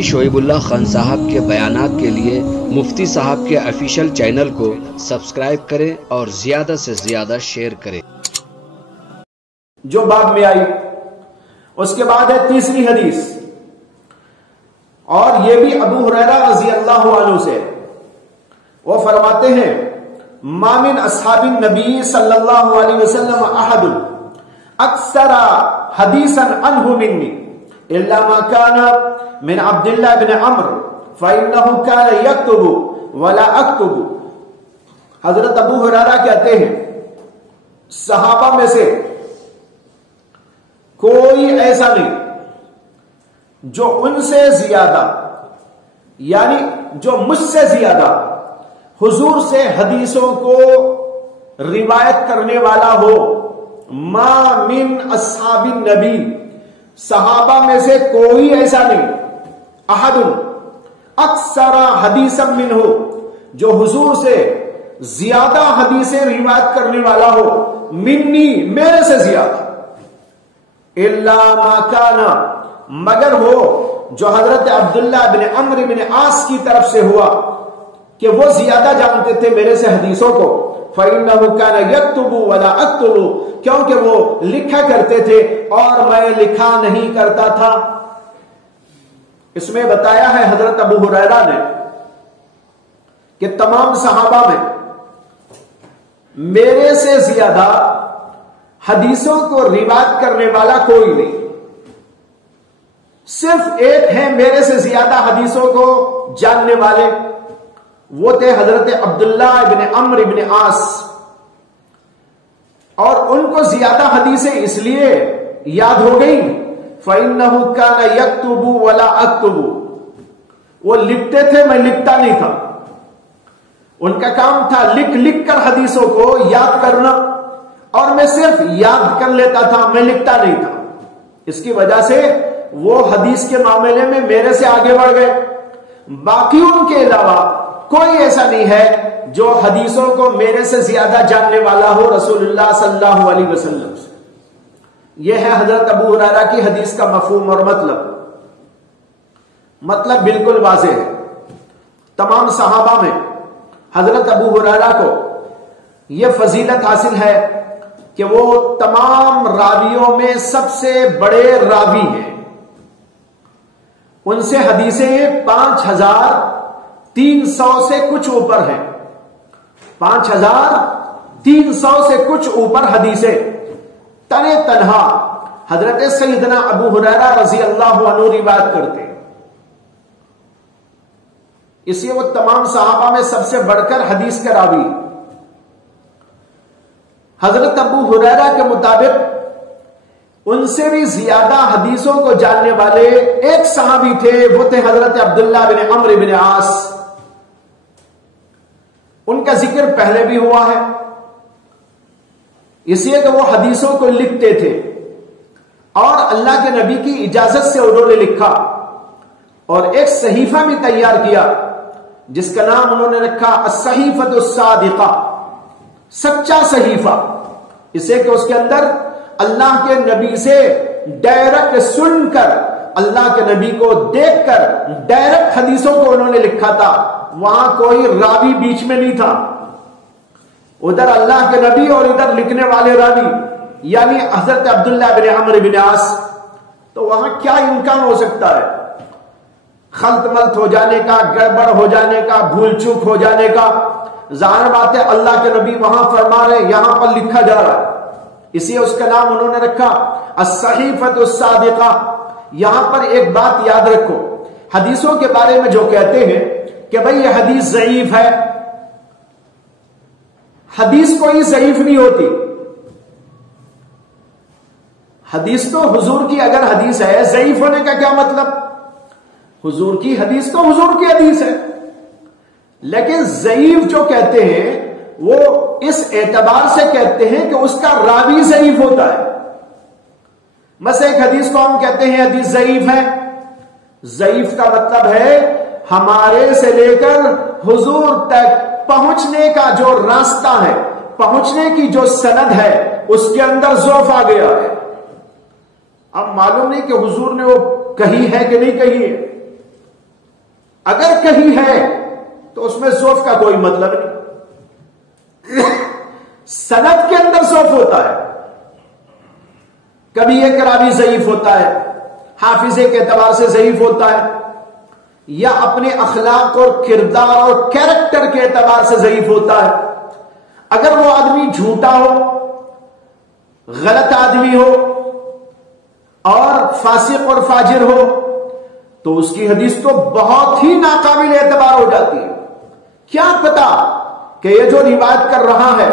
مفتی شعیب اللہ خان صاحب کے بیانات کے لیے مفتی صاحب کے آفیشیل چینل کو سبسکرائب کریں اور زیادہ سے زیادہ شیئر کریں۔ جو باب میں آئی اس کے بعد ہے تیسری حدیث، اور یہ بھی ابو ہریرہ رضی اللہ عنہ سے۔ وہ فرماتے ہیں ما من اصحاب النبی صلی اللہ علیہ وسلم احد اکثر حدیثا عنہ منی الا ما كان من عبد الله بن عمرو فانه كان يكتب ولا اكتب۔ حضرت ابو ہریرہ کہتے ہیں صحابہ میں سے کوئی ایسا نہیں جو ان سے زیادہ، یعنی جو مجھ سے زیادہ حضور سے حدیثوں کو روایت کرنے والا ہو۔ ما من اصحاب النبی، صحابہ میں سے کوئی ایسا نہیں، احد اکثر حدیثا منہ، جو حضور سے زیادہ حدیثیں روایت کرنے والا ہو، منی، میرے سے زیادہ، الا ما کان، مگر وہ جو حضرت عبداللہ بن عمرو بن عاص کی طرف سے ہوا کہ وہ زیادہ جانتے تھے میرے سے حدیثوں کو۔ فَإِنَّهُ كَانَ يَكْتُبُ وَلَا أَكْتُبُ، کیونکہ وہ لکھا کرتے تھے اور میں لکھا نہیں کرتا تھا۔ اس میں بتایا ہے حضرت ابو ہریرہ نے کہ تمام صحابہ میں میرے سے زیادہ حدیثوں کو روایت کرنے والا کوئی نہیں، صرف ایک ہے میرے سے زیادہ حدیثوں کو جاننے والے، وہ تھے حضرت عبداللہ ابن عمرو ابن عاص، اور ان کو زیادہ حدیثیں اس لیے یاد ہو گئی فَإِنَّهُ كَانَ يَكْتُبُ وَلَا أَكْتُبُ، وہ لکھتے تھے میں لکھتا نہیں تھا۔ ان کا کام تھا لکھ لکھ کر حدیثوں کو یاد کرنا، اور میں صرف یاد کر لیتا تھا، میں لکھتا نہیں تھا۔ اس کی وجہ سے وہ حدیث کے معاملے میں میرے سے آگے بڑھ گئے۔ باقی ان کے علاوہ کوئی ایسا نہیں ہے جو حدیثوں کو میرے سے زیادہ جاننے والا ہو رسول اللہ صلی اللہ علیہ وسلم سے۔ یہ ہے حضرت ابو ہریرہ کی حدیث کا مفہوم اور مطلب بالکل واضح ہے۔ تمام صحابہ میں حضرت ابو ہریرہ کو یہ فضیلت حاصل ہے کہ وہ تمام راویوں میں سب سے بڑے راوی ہیں۔ ان سے حدیثیں 5300 سے کچھ اوپر ہیں، 5300 سے کچھ اوپر حدیثیں تنہا حضرت سیدنا ابو ہریرہ رضی اللہ عنہ روایت کرتے ہیں۔ اس لیے وہ تمام صحابہ میں سب سے بڑھ کر حدیث کے راوی۔ حضرت ابو ہریرہ کے مطابق ان سے بھی زیادہ حدیثوں کو جاننے والے ایک صحابی تھے، وہ تھے حضرت عبداللہ بن عمرو بن عاص۔ ان کا ذکر پہلے بھی ہوا ہے، اس لیے کہ وہ حدیثوں کو لکھتے تھے اور اللہ کے نبی کی اجازت سے انہوں نے لکھا، اور ایک صحیفہ بھی تیار کیا جس کا نام انہوں نے رکھا الصحیفۃ الصادقہ، سچا صحیفہ، اسے کہ اس کے اندر اللہ کے نبی سے ڈائریکٹ سن کر، اللہ کے نبی کو دیکھ کر ڈائریکٹ حدیثوں کو انہوں نے لکھا تھا۔ وہاں کوئی راوی بیچ میں نہیں تھا، ادھر اللہ کے نبی اور ادھر لکھنے والے راوی، یعنی حضرت عبداللہ بن عمرو بن عاص۔ تو وہاں کیا امکان ہو سکتا ہے خلط ملط ہو جانے کا، گڑبڑ ہو جانے کا، بھول چوک ہو جانے کا؟ ظاہر بات ہے اللہ کے نبی وہاں فرما رہے، یہاں پر لکھا جا رہا ہے، اسی اس کا نام انہوں نے رکھا الصحیفۃ الصادقہ۔ یہاں پر ایک بات یاد رکھو، حدیثوں کے بارے میں جو کہتے ہیں کہ بھئی یہ حدیث ضعیف ہے، حدیث کوئی ضعیف نہیں ہوتی۔ حدیث تو حضور کی اگر حدیث ہے، ضعیف ہونے کا کیا مطلب؟ حضور کی حدیث تو حضور کی حدیث ہے، لیکن ضعیف جو کہتے ہیں وہ اس اعتبار سے کہتے ہیں کہ اس کا راوی ضعیف ہوتا ہے۔ مثلا ایک حدیث کو ہم کہتے ہیں حدیث ضعیف ہے، ضعیف کا مطلب ہے ہمارے سے لے کر حضور تک پہنچنے کا جو راستہ ہے، پہنچنے کی جو سند ہے، اس کے اندر ضعف آ گیا ہے۔ اب معلوم نہیں کہ حضور نے وہ کہی ہے کہ نہیں کہی ہے، اگر کہیں ہے تو اس میں ضعف کا کوئی مطلب نہیں. سند کے اندر ضعف ہوتا ہے. کبھی ایک راوی ضعیف ہوتا ہے، حافظے کے اعتبار سے ضعیف ہوتا ہے، یا اپنے اخلاق اور کردار اور کیریکٹر کے اعتبار سے ضعیف ہوتا ہے. اگر وہ آدمی جھوٹا ہو، غلط آدمی ہو اور فاسق اور فاجر ہو تو اس کی حدیث تو بہت ہی ناقابل اعتبار ہو جاتی ہے. کیا پتا کہ یہ جو روایت کر رہا ہے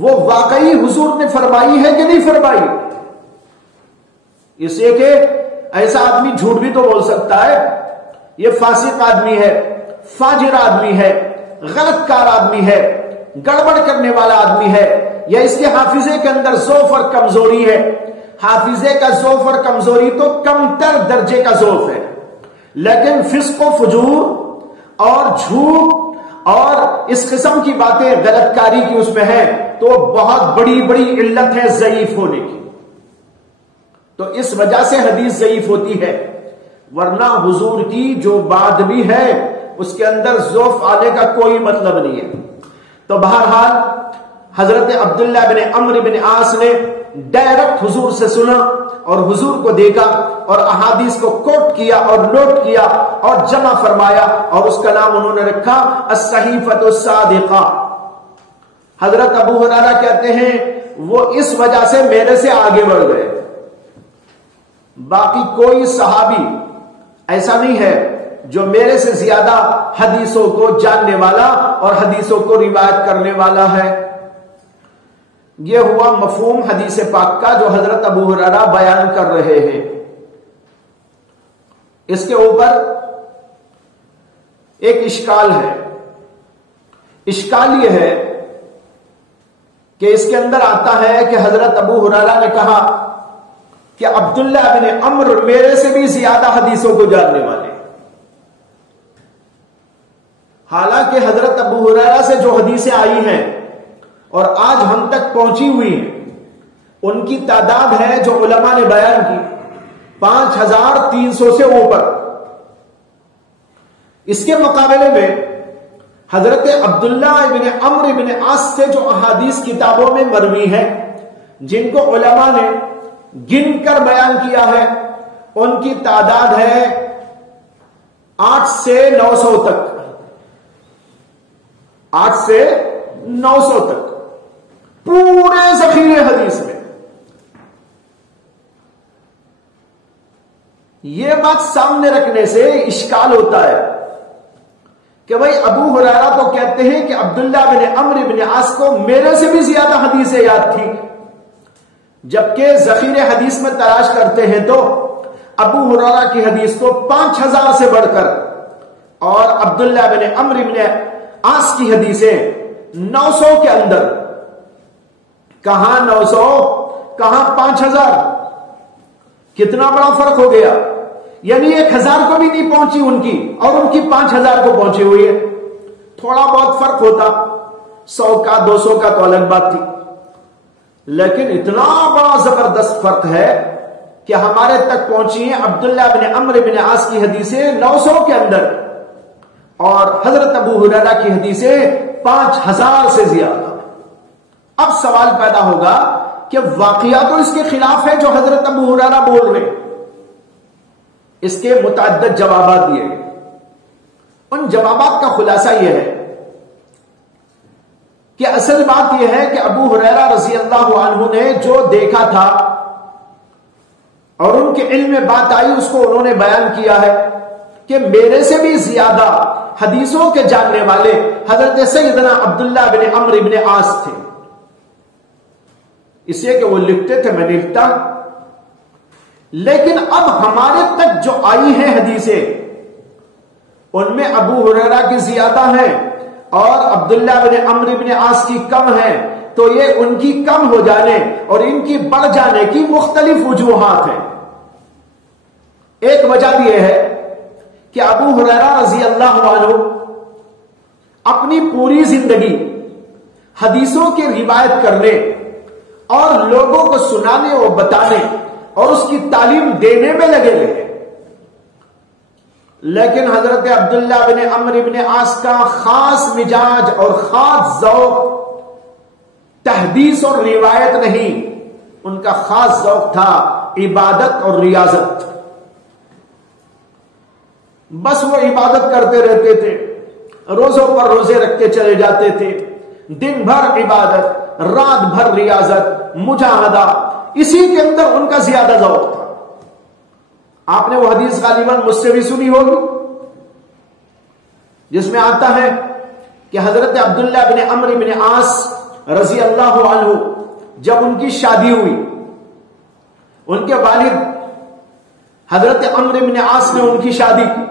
وہ واقعی حضور نے فرمائی ہے کہ نہیں فرمائی. اس لیے کہ ایسا آدمی جھوٹ بھی تو بول سکتا ہے، یہ فاسق آدمی ہے، فاجر آدمی ہے، غلط کار آدمی ہے، گڑبڑ کرنے والا آدمی ہے، یا اس کے حافظے کے اندر ضعف اور کمزوری ہے. حافظے کا ضعف اور کمزوری تو کم تر درجے کا ضعف ہے، لیکن فسق و فجور اور جھوٹ اور اس قسم کی باتیں غلط کاری کی اس میں ہے تو بہت بڑی بڑی علت ہے ضعیف ہونے کی. تو اس وجہ سے حدیث ضعیف ہوتی ہے، ورنہ حضور کی جو بات بھی ہے اس کے اندر ضعف آنے کا کوئی مطلب نہیں ہے. تو بہرحال حضرت عبداللہ بن عمرو بن عاص نے ڈائریکٹ حضور سے سنا اور حضور کو دیکھا اور احادیث کو کوٹ کیا اور نوٹ کیا اور جمع فرمایا، اور اس کا نام انہوں نے رکھا الصحیفۃ الصادقہ. حضرت ابو ہریرہ کہتے ہیں وہ اس وجہ سے میرے سے آگے بڑھ گئے. باقی کوئی صحابی ایسا نہیں ہے جو میرے سے زیادہ حدیثوں کو جاننے والا اور حدیثوں کو روایت کرنے والا ہے. یہ ہوا مفہوم حدیث پاک کا جو حضرت ابو ہریرہ بیان کر رہے ہیں. اس کے اوپر ایک اشکال ہے. اشکال یہ ہے کہ اس کے اندر آتا ہے کہ حضرت ابو ہریرہ نے کہا کہ عبداللہ بن عمرو میرے سے بھی زیادہ حدیثوں کو جاننے والے. حالانکہ حضرت ابو ہریرہ سے جو حدیثیں آئی ہیں اور آج ہم تک پہنچی ہوئی ہیں ان کی تعداد ہے جو علماء نے بیان کی 5300 سے اوپر. اس کے مقابلے میں حضرت عبداللہ بن عمرو بن عاص سے جو احادیث کتابوں میں مروی ہیں جن کو علماء نے گن کر بیان کیا ہے ان کی تعداد ہے 8 سے 900 تک. 8 سے 900 تک پورے ذخیرے حدیث میں. یہ بات سامنے رکھنے سے اشکال ہوتا ہے کہ بھائی ابو ہریرہ تو کہتے ہیں کہ عبداللہ بن عمرو بن عاص کو میرے سے بھی زیادہ حدیثیں یاد تھی، جبکہ ذخیرے حدیث میں تلاش کرتے ہیں تو ابو ہریرہ کی حدیث تو 5000 سے بڑھ کر اور عبداللہ بن عمرو بن عاص کی حدیثیں 900 کے اندر. کہاں 900 کہاں 5000، کتنا بڑا فرق ہو گیا. یعنی 1000 کو بھی نہیں پہنچی ان کی اور ان کی 5000 کو پہنچی ہوئی ہے. تھوڑا بہت فرق ہوتا 100 کا 200 کا تو الگ بات تھی، لیکن اتنا بڑا زبردست فرق ہے کہ ہمارے تک پہنچی ہیں عبداللہ بن عمرو بن عاص کی حدیثیں 900 کے اندر اور حضرت ابو ہریرہ کی حدیثیں 5000 سے زیادہ. اب سوال پیدا ہوگا کہ واقعہ تو اس کے خلاف ہے جو حضرت ابو ہریرہ بول رہے. اس کے متعدد جوابات دیے گئے. ان جوابات کا خلاصہ یہ ہے کہ اصل بات یہ ہے کہ ابو ہریرہ رضی اللہ عنہ نے جو دیکھا تھا اور ان کے علم میں بات آئی اس کو انہوں نے بیان کیا ہے کہ میرے سے بھی زیادہ حدیثوں کے جاننے والے حضرت سیدنا عبداللہ بن عمرو بن عاص تھے. اس لیے کہ وہ لکھتے تھے میں لکھتا، لیکن اب ہمارے تک جو آئی ہیں حدیثیں ان میں ابو ہریرہ کی زیادہ ہیں اور عبداللہ بن عمرو بن عاص کی کم ہیں. تو یہ ان کی کم ہو جانے اور ان کی بڑھ جانے کی مختلف وجوہات ہیں. ایک وجہ یہ ہے کہ ابو ہریرہ رضی اللہ عنہ اپنی پوری زندگی حدیثوں کی روایت کرنے اور لوگوں کو سنانے اور بتانے اور اس کی تعلیم دینے میں لگے رہے. لیکن حضرت عبداللہ بن عمرو بن عاص کا خاص مزاج اور خاص ذوق تحدیث اور روایت نہیں، ان کا خاص ذوق تھا عبادت اور ریاضت. بس وہ عبادت کرتے رہتے تھے، روزوں پر روزے رکھتے چلے جاتے تھے، دن بھر عبادت، رات بھر ریاضت، مجاہدہ، اسی کے اندر ان کا زیادہ ذوق تھا. آپ نے وہ حدیث غالباً مجھ سے بھی سنی ہوگی جس میں آتا ہے کہ حضرت عبداللہ بن عمرو بن عاص رضی اللہ عنہ جب ان کی شادی ہوئی، ان کے والد حضرت عمرو بن عاص نے ان کی شادی کی.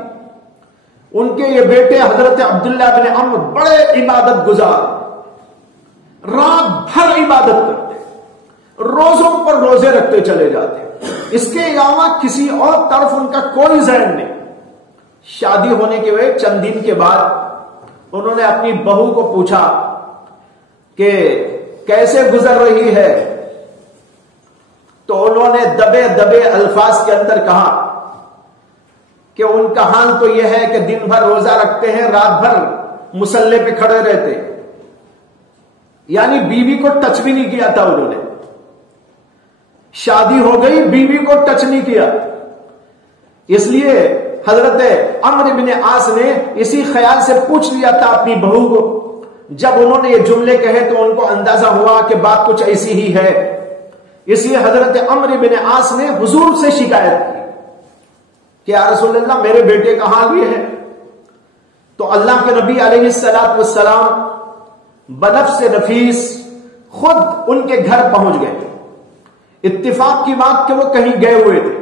ان کے یہ بیٹے حضرت عبداللہ بن عمرو بڑے عبادت گزار، رات بھر عبادت کرتے، روزوں پر روزے رکھتے چلے جاتے. اس کے علاوہ کسی اور طرف ان کا کوئی ذہن نہیں. شادی ہونے کے بعد چند دن کے بعد انہوں نے اپنی بہو کو پوچھا کہ کیسے گزر رہی ہے، تو انہوں نے دبے دبے الفاظ کے اندر کہا کہ ان کا حال تو یہ ہے کہ دن بھر روزہ رکھتے ہیں، رات بھر مصلے پہ کھڑے رہتے. یعنی بیوی کو ٹچ بھی نہیں کیا تھا انہوں نے. شادی ہو گئی، بیوی کو ٹچ نہیں کیا. اس لیے حضرت عمرو بن عاص نے اسی خیال سے پوچھ لیا تھا اپنی بہو کو. جب انہوں نے یہ جملے کہے تو ان کو اندازہ ہوا کہ بات کچھ ایسی ہی ہے. اس لیے حضرت عمرو بن عاص نے حضور سے شکایت کی کہ یا رسول اللہ میرے بیٹے کا حال یہ ہے. تو اللہ کے نبی علیہ الصلوۃ والسلام بنفس نفیس خود ان کے گھر پہنچ گئے. اتفاق کی بات کہ وہ کہیں گئے ہوئے تھے،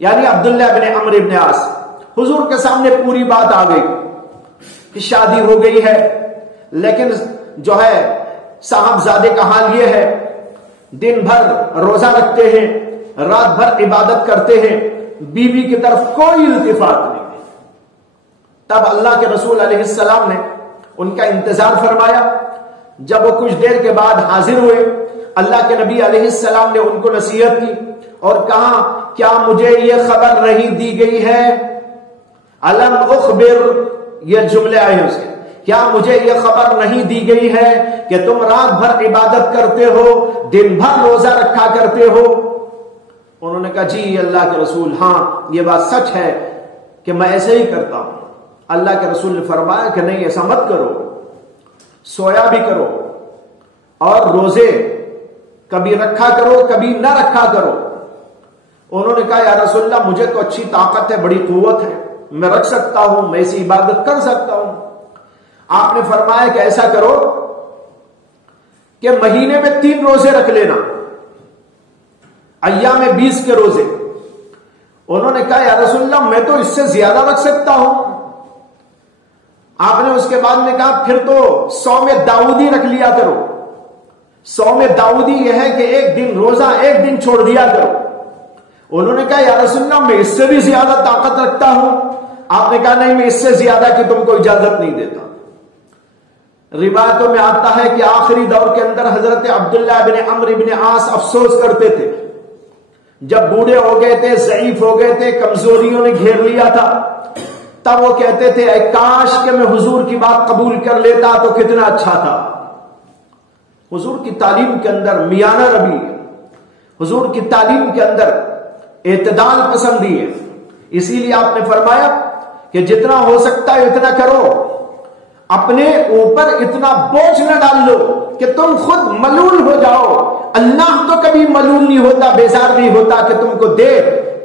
یعنی عبداللہ بن عمرو بن عاص. حضور کے سامنے پوری بات آ گئی کہ شادی ہو گئی ہے، لیکن جو ہے صاحبزادے کا حال یہ ہے، دن بھر روزہ رکھتے ہیں، رات بھر عبادت کرتے ہیں، بیوی کی طرف کوئی التفات نہیں. تب اللہ کے رسول علیہ السلام نے ان کا انتظار فرمایا. جب وہ کچھ دیر کے بعد حاضر ہوئے، اللہ کے نبی علیہ السلام نے ان کو نصیحت کی اور کہا کیا مجھے یہ خبر نہیں دی گئی ہے، علم اخبر، یہ جملے آئے اس کے، کیا مجھے یہ خبر نہیں دی گئی ہے کہ تم رات بھر عبادت کرتے ہو، دن بھر روزہ رکھا کرتے ہو. انہوں نے کہا جی اللہ کے رسول، ہاں یہ بات سچ ہے کہ میں ایسے ہی کرتا ہوں. اللہ کے رسول نے فرمایا کہ نہیں، ایسا مت کرو، سویا بھی کرو اور روزے کبھی رکھا کرو کبھی نہ رکھا کرو. انہوں نے کہا یا رسول اللہ مجھے تو اچھی طاقت ہے، بڑی قوت ہے، میں رکھ سکتا ہوں، میں ایسی عبادت کر سکتا ہوں. آپ نے فرمایا کہ ایسا کرو کہ مہینے میں 3 روزے رکھ لینا، ایام 20 کے روزے. انہوں نے کہا یا رسول اللہ میں تو اس سے زیادہ رکھ سکتا ہوں. آپ نے اس کے بعد میں کہا پھر تو صوم داؤدی رکھ لیا کرو. صوم داؤدی یہ ہے کہ ایک دن روزہ ایک دن چھوڑ دیا کرو. انہوں نے کہا یا رسول اللہ میں اس سے بھی زیادہ طاقت رکھتا ہوں. آپ نے کہا نہیں، میں اس سے زیادہ کی تم کو اجازت نہیں دیتا. روایتوں میں آتا ہے کہ آخری دور کے اندر حضرت عبداللہ بن عمرو بن عاص افسوس کرتے تھے. جب بوڑھے ہو گئے تھے، ضعیف ہو گئے تھے، کمزوریوں نے گھیر لیا تھا، تب وہ کہتے تھے اے کاش کہ میں حضور کی بات قبول کر لیتا تو کتنا اچھا تھا. حضور کی تعلیم کے اندر میانہ روی، حضور کی تعلیم کے اندر اعتدال پسندی ہے. اسی لیے آپ نے فرمایا کہ جتنا ہو سکتا ہے اتنا کرو، اپنے اوپر اتنا بوجھ نہ ڈال لو کہ تم خود ملول ہو جاؤ. اللہ تو کبھی ملول نہیں ہوتا، بیزار نہیں ہوتا کہ تم کو دے،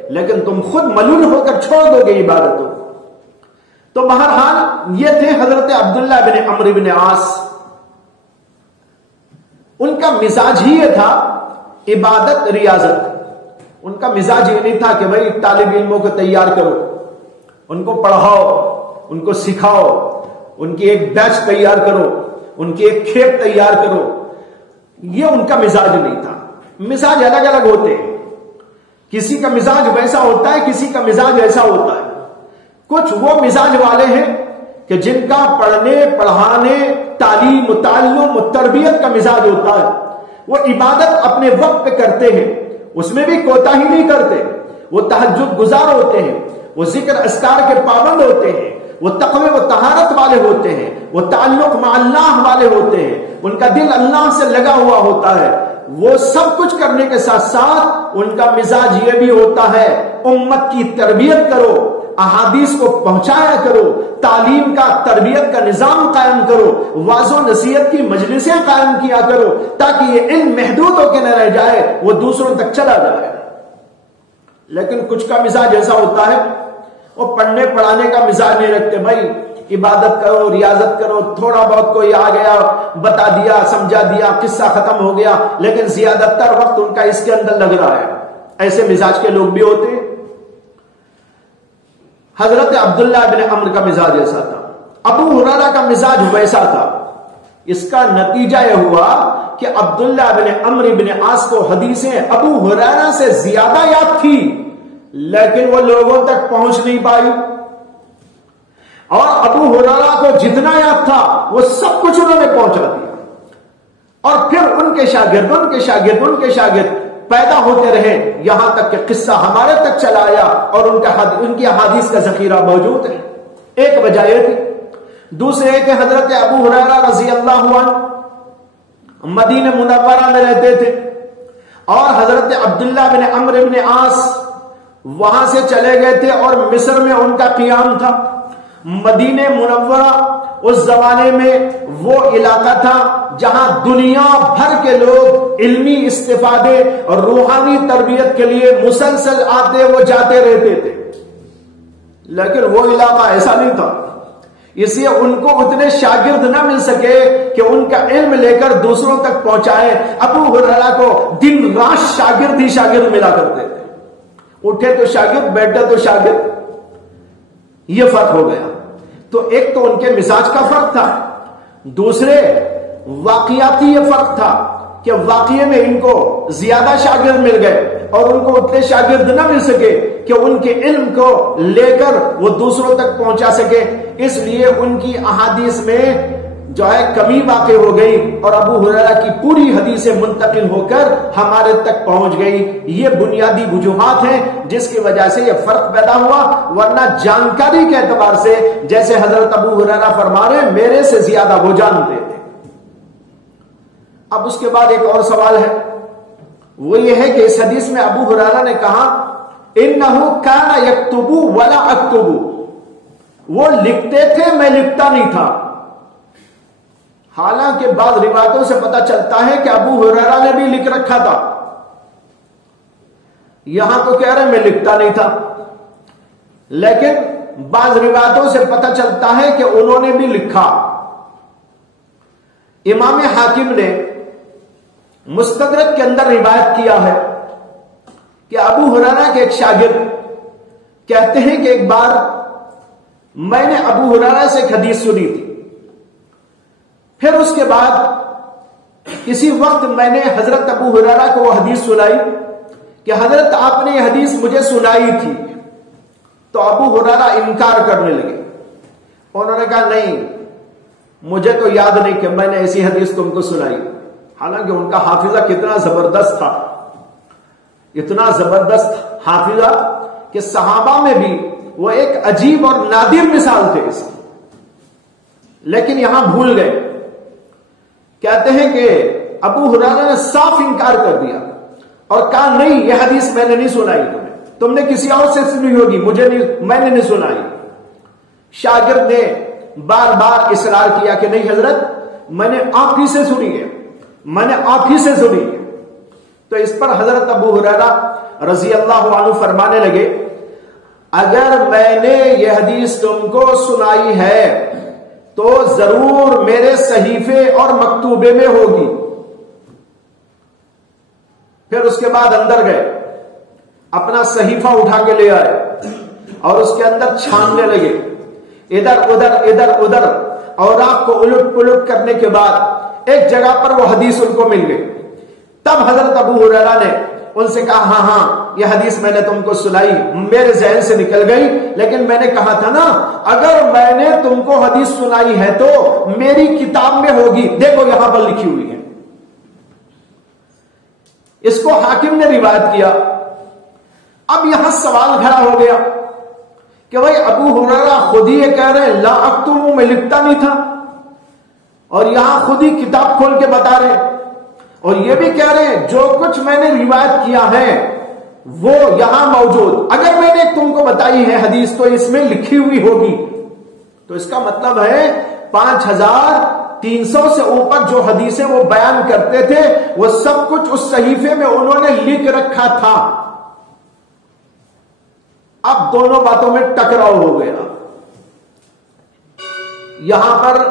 لیکن تم خود ملول ہو کر چھوڑ دو گے عبادتوں. تو بہرحال یہ تھے حضرت عبداللہ بن عمرو بن عاص. ان کا مزاج ہی یہ تھا عبادت ریاضت. ان کا مزاج یہ نہیں تھا کہ بھائی طالب علموں کو تیار کرو، ان کو پڑھاؤ، ان کو سکھاؤ، ان کی ایک بیچ تیار کرو، ان کی ایک کھیپ تیار کرو. یہ ان کا مزاج نہیں تھا. مزاج الگ الگ ہوتے ہیں، کسی کا مزاج ویسا ہوتا ہے، کسی کا مزاج ایسا ہوتا ہے. کچھ وہ مزاج والے ہیں کہ جن کا پڑھنے پڑھانے تعلیم و تعلم و تربیت کا مزاج ہوتا ہے. وہ عبادت اپنے وقت پہ کرتے ہیں، اس میں بھی کوتاہی نہیں کرتے. وہ تہجد گزار ہوتے ہیں، وہ ذکر اذکار کے پابند ہوتے ہیں، وہ تقوی و طہارت والے ہوتے ہیں، وہ تعلق مع اللہ والے ہوتے ہیں، ان کا دل اللہ سے لگا ہوا ہوتا ہے، وہ سب کچھ کرنے کے ساتھ ساتھ ان کا مزاج یہ بھی ہوتا ہے امت کی تربیت کرو، احادیث کو پہنچایا کرو، تعلیم کا تربیت کا نظام قائم کرو، واعظ و نصیحت کی مجلسیں قائم کیا کرو تاکہ یہ علم محدود ہو کے نہ رہ جائے، وہ دوسروں تک چلا جائے۔ لیکن کچھ کا مزاج ایسا ہوتا ہے وہ پڑھنے پڑھانے کا مزاج نہیں رکھتے، بھائی عبادت کرو، ریاضت کرو، تھوڑا بہت کوئی آ گیا بتا دیا، سمجھا دیا، قصہ ختم ہو گیا، لیکن زیادہ تر وقت ان کا اس کے اندر لگ رہا ہے۔ ایسے مزاج کے لوگ بھی ہوتے ہیں۔ حضرت عبداللہ بن عمر کا مزاج ایسا تھا، ابو ہریرہ کا مزاج ویسا تھا۔ اس کا نتیجہ یہ ہوا کہ عبداللہ بن عمر بن عاص کو حدیثیں ابو ہریرہ سے زیادہ یاد تھی، لیکن وہ لوگوں تک پہنچ نہیں پائی، اور ابو ہریرہ کو جتنا یاد تھا وہ سب کچھ انہوں نے پہنچا دیا، اور پھر ان کے شاگرد پیدا ہوتے رہے، یہاں تک کہ قصہ ہمارے تک چلا آیا اور ان کی احادیث کا ذخیرہ موجود ہے۔ ایک وجہ یہ تھی۔ دوسرے کہ حضرت ابو ہریرہ رضی اللہ عنہ مدینہ منورہ میں رہتے تھے، اور حضرت عبداللہ بن عمرو بن عاص وہاں سے چلے گئے تھے اور مصر میں ان کا قیام تھا۔ مدینہ منورہ اس زمانے میں وہ علاقہ تھا جہاں دنیا بھر کے لوگ علمی استفادے اور روحانی تربیت کے لیے مسلسل آتے وہ جاتے رہتے تھے، لیکن وہ علاقہ ایسا نہیں تھا، اس لیے ان کو اتنے شاگرد نہ مل سکے کہ ان کا علم لے کر دوسروں تک پہنچائے۔ ابو ہریرہ کو دن رات شاگرد ہی شاگرد ملا کرتے تھے، اٹھے تو شاگرد، بیٹھے تو شاگرد، یہ فرق ہو گیا۔ تو ایک تو ان کے مزاج کا فرق تھا، دوسرے واقعاتی یہ فرق تھا کہ واقعے میں ان کو زیادہ شاگرد مل گئے اور ان کو اتنے شاگرد نہ مل سکے کہ ان کے علم کو لے کر وہ دوسروں تک پہنچا سکے، اس لیے ان کی احادیث میں جو ہے کمی واقع ہو گئی اور ابو ہریرہ کی پوری حدیثیں منتقل ہو کر ہمارے تک پہنچ گئی۔ یہ بنیادی وجوہات ہیں جس کی وجہ سے یہ فرق پیدا ہوا، ورنہ جانکاری کے اعتبار سے جیسے حضرت ابو ہریرہ فرما رہے میرے سے زیادہ وہ جانتے تھے۔ اب اس کے بعد ایک اور سوال ہے، وہ یہ ہے کہ اس حدیث میں ابو ہریرہ نے کہا انہو کان یکتب ولا اکتب، وہ لکھتے تھے میں لکھتا نہیں تھا۔ حالانکہ بعض روایتوں سے پتہ چلتا ہے کہ ابو ہریرہ نے بھی لکھ رکھا تھا، یہاں تو کہہ رہے میں لکھتا نہیں تھا، لیکن بعض روایتوں سے پتہ چلتا ہے کہ انہوں نے بھی لکھا۔ امام حاکم نے مستدرک کے اندر روایت کیا ہے کہ ابو ہریرہ کے ایک شاگرد کہتے ہیں کہ ایک بار میں نے ابو ہریرہ سے ایک حدیث سنی تھی، پھر اس کے بعد کسی وقت میں نے حضرت ابو ہریرہ کو وہ حدیث سنائی کہ حضرت آپ نے یہ حدیث مجھے سنائی تھی، تو ابو ہریرہ انکار کرنے لگے، انہوں نے کہا نہیں مجھے تو یاد نہیں کہ میں نے ایسی حدیث تم کو سنائی۔ حالانکہ ان کا حافظہ کتنا زبردست تھا، اتنا زبردست حافظہ کہ صحابہ میں بھی وہ ایک عجیب اور نادر مثال تھے اس کی، لیکن یہاں بھول گئے۔ کہتے ہیں کہ ابو ہریرہ نے صاف انکار کر دیا اور کہا نہیں یہ حدیث میں نے نہیں سنائی، تم نے کسی اور سے سنی ہوگی، میں نے نہیں سنائی۔ شاگرد نے بار بار اصرار کیا کہ نہیں حضرت میں نے آپ ہی سے سنی ہے، میں نے آپ ہی سے سنی ہے۔ تو اس پر حضرت ابو ہریرہ رضی اللہ عنہ فرمانے لگے اگر میں نے یہ حدیث تم کو سنائی ہے تو ضرور میرے صحیفے اور مکتوبے میں ہوگی۔ پھر اس کے بعد اندر گئے، اپنا صحیفہ اٹھا کے لے آئے اور اس کے اندر چھاننے لگے، ادھر ادھر اور آپ کو الٹ پلٹ کرنے کے بعد ایک جگہ پر وہ حدیث ان کو مل گئی۔ تب حضرت ابو ہریرہ نے ان سے کہا ہاں یہ حدیث میں نے تم کو سنائی، میرے ذہن سے نکل گئی، لیکن میں نے کہا تھا نا اگر میں نے تم کو حدیث سنائی ہے تو میری کتاب میں ہوگی، دیکھو یہاں پر لکھی ہوئی ہے۔ اس کو حاکم نے روایت کیا۔ اب یہاں سوال کھڑا ہو گیا کہ بھائی ابو ہریرہ خود ہی یہ کہہ رہے ہیں لا اکتب، میں لکھتا نہیں تھا، اور یہاں خود ہی کتاب کھول کے بتا رہے ہیں، اور یہ بھی کہہ رہے ہیں جو کچھ میں نے روایت کیا ہے وہ یہاں موجود، اگر میں نے تم کو بتائی ہے حدیث تو اس میں لکھی ہوئی ہوگی۔ تو اس کا مطلب ہے 5300 سے اوپر جو حدیثیں وہ بیان کرتے تھے وہ سب کچھ اس صحیفے میں انہوں نے لکھ رکھا تھا۔ اب دونوں باتوں میں ٹکراؤ ہو گیا۔ یہاں پر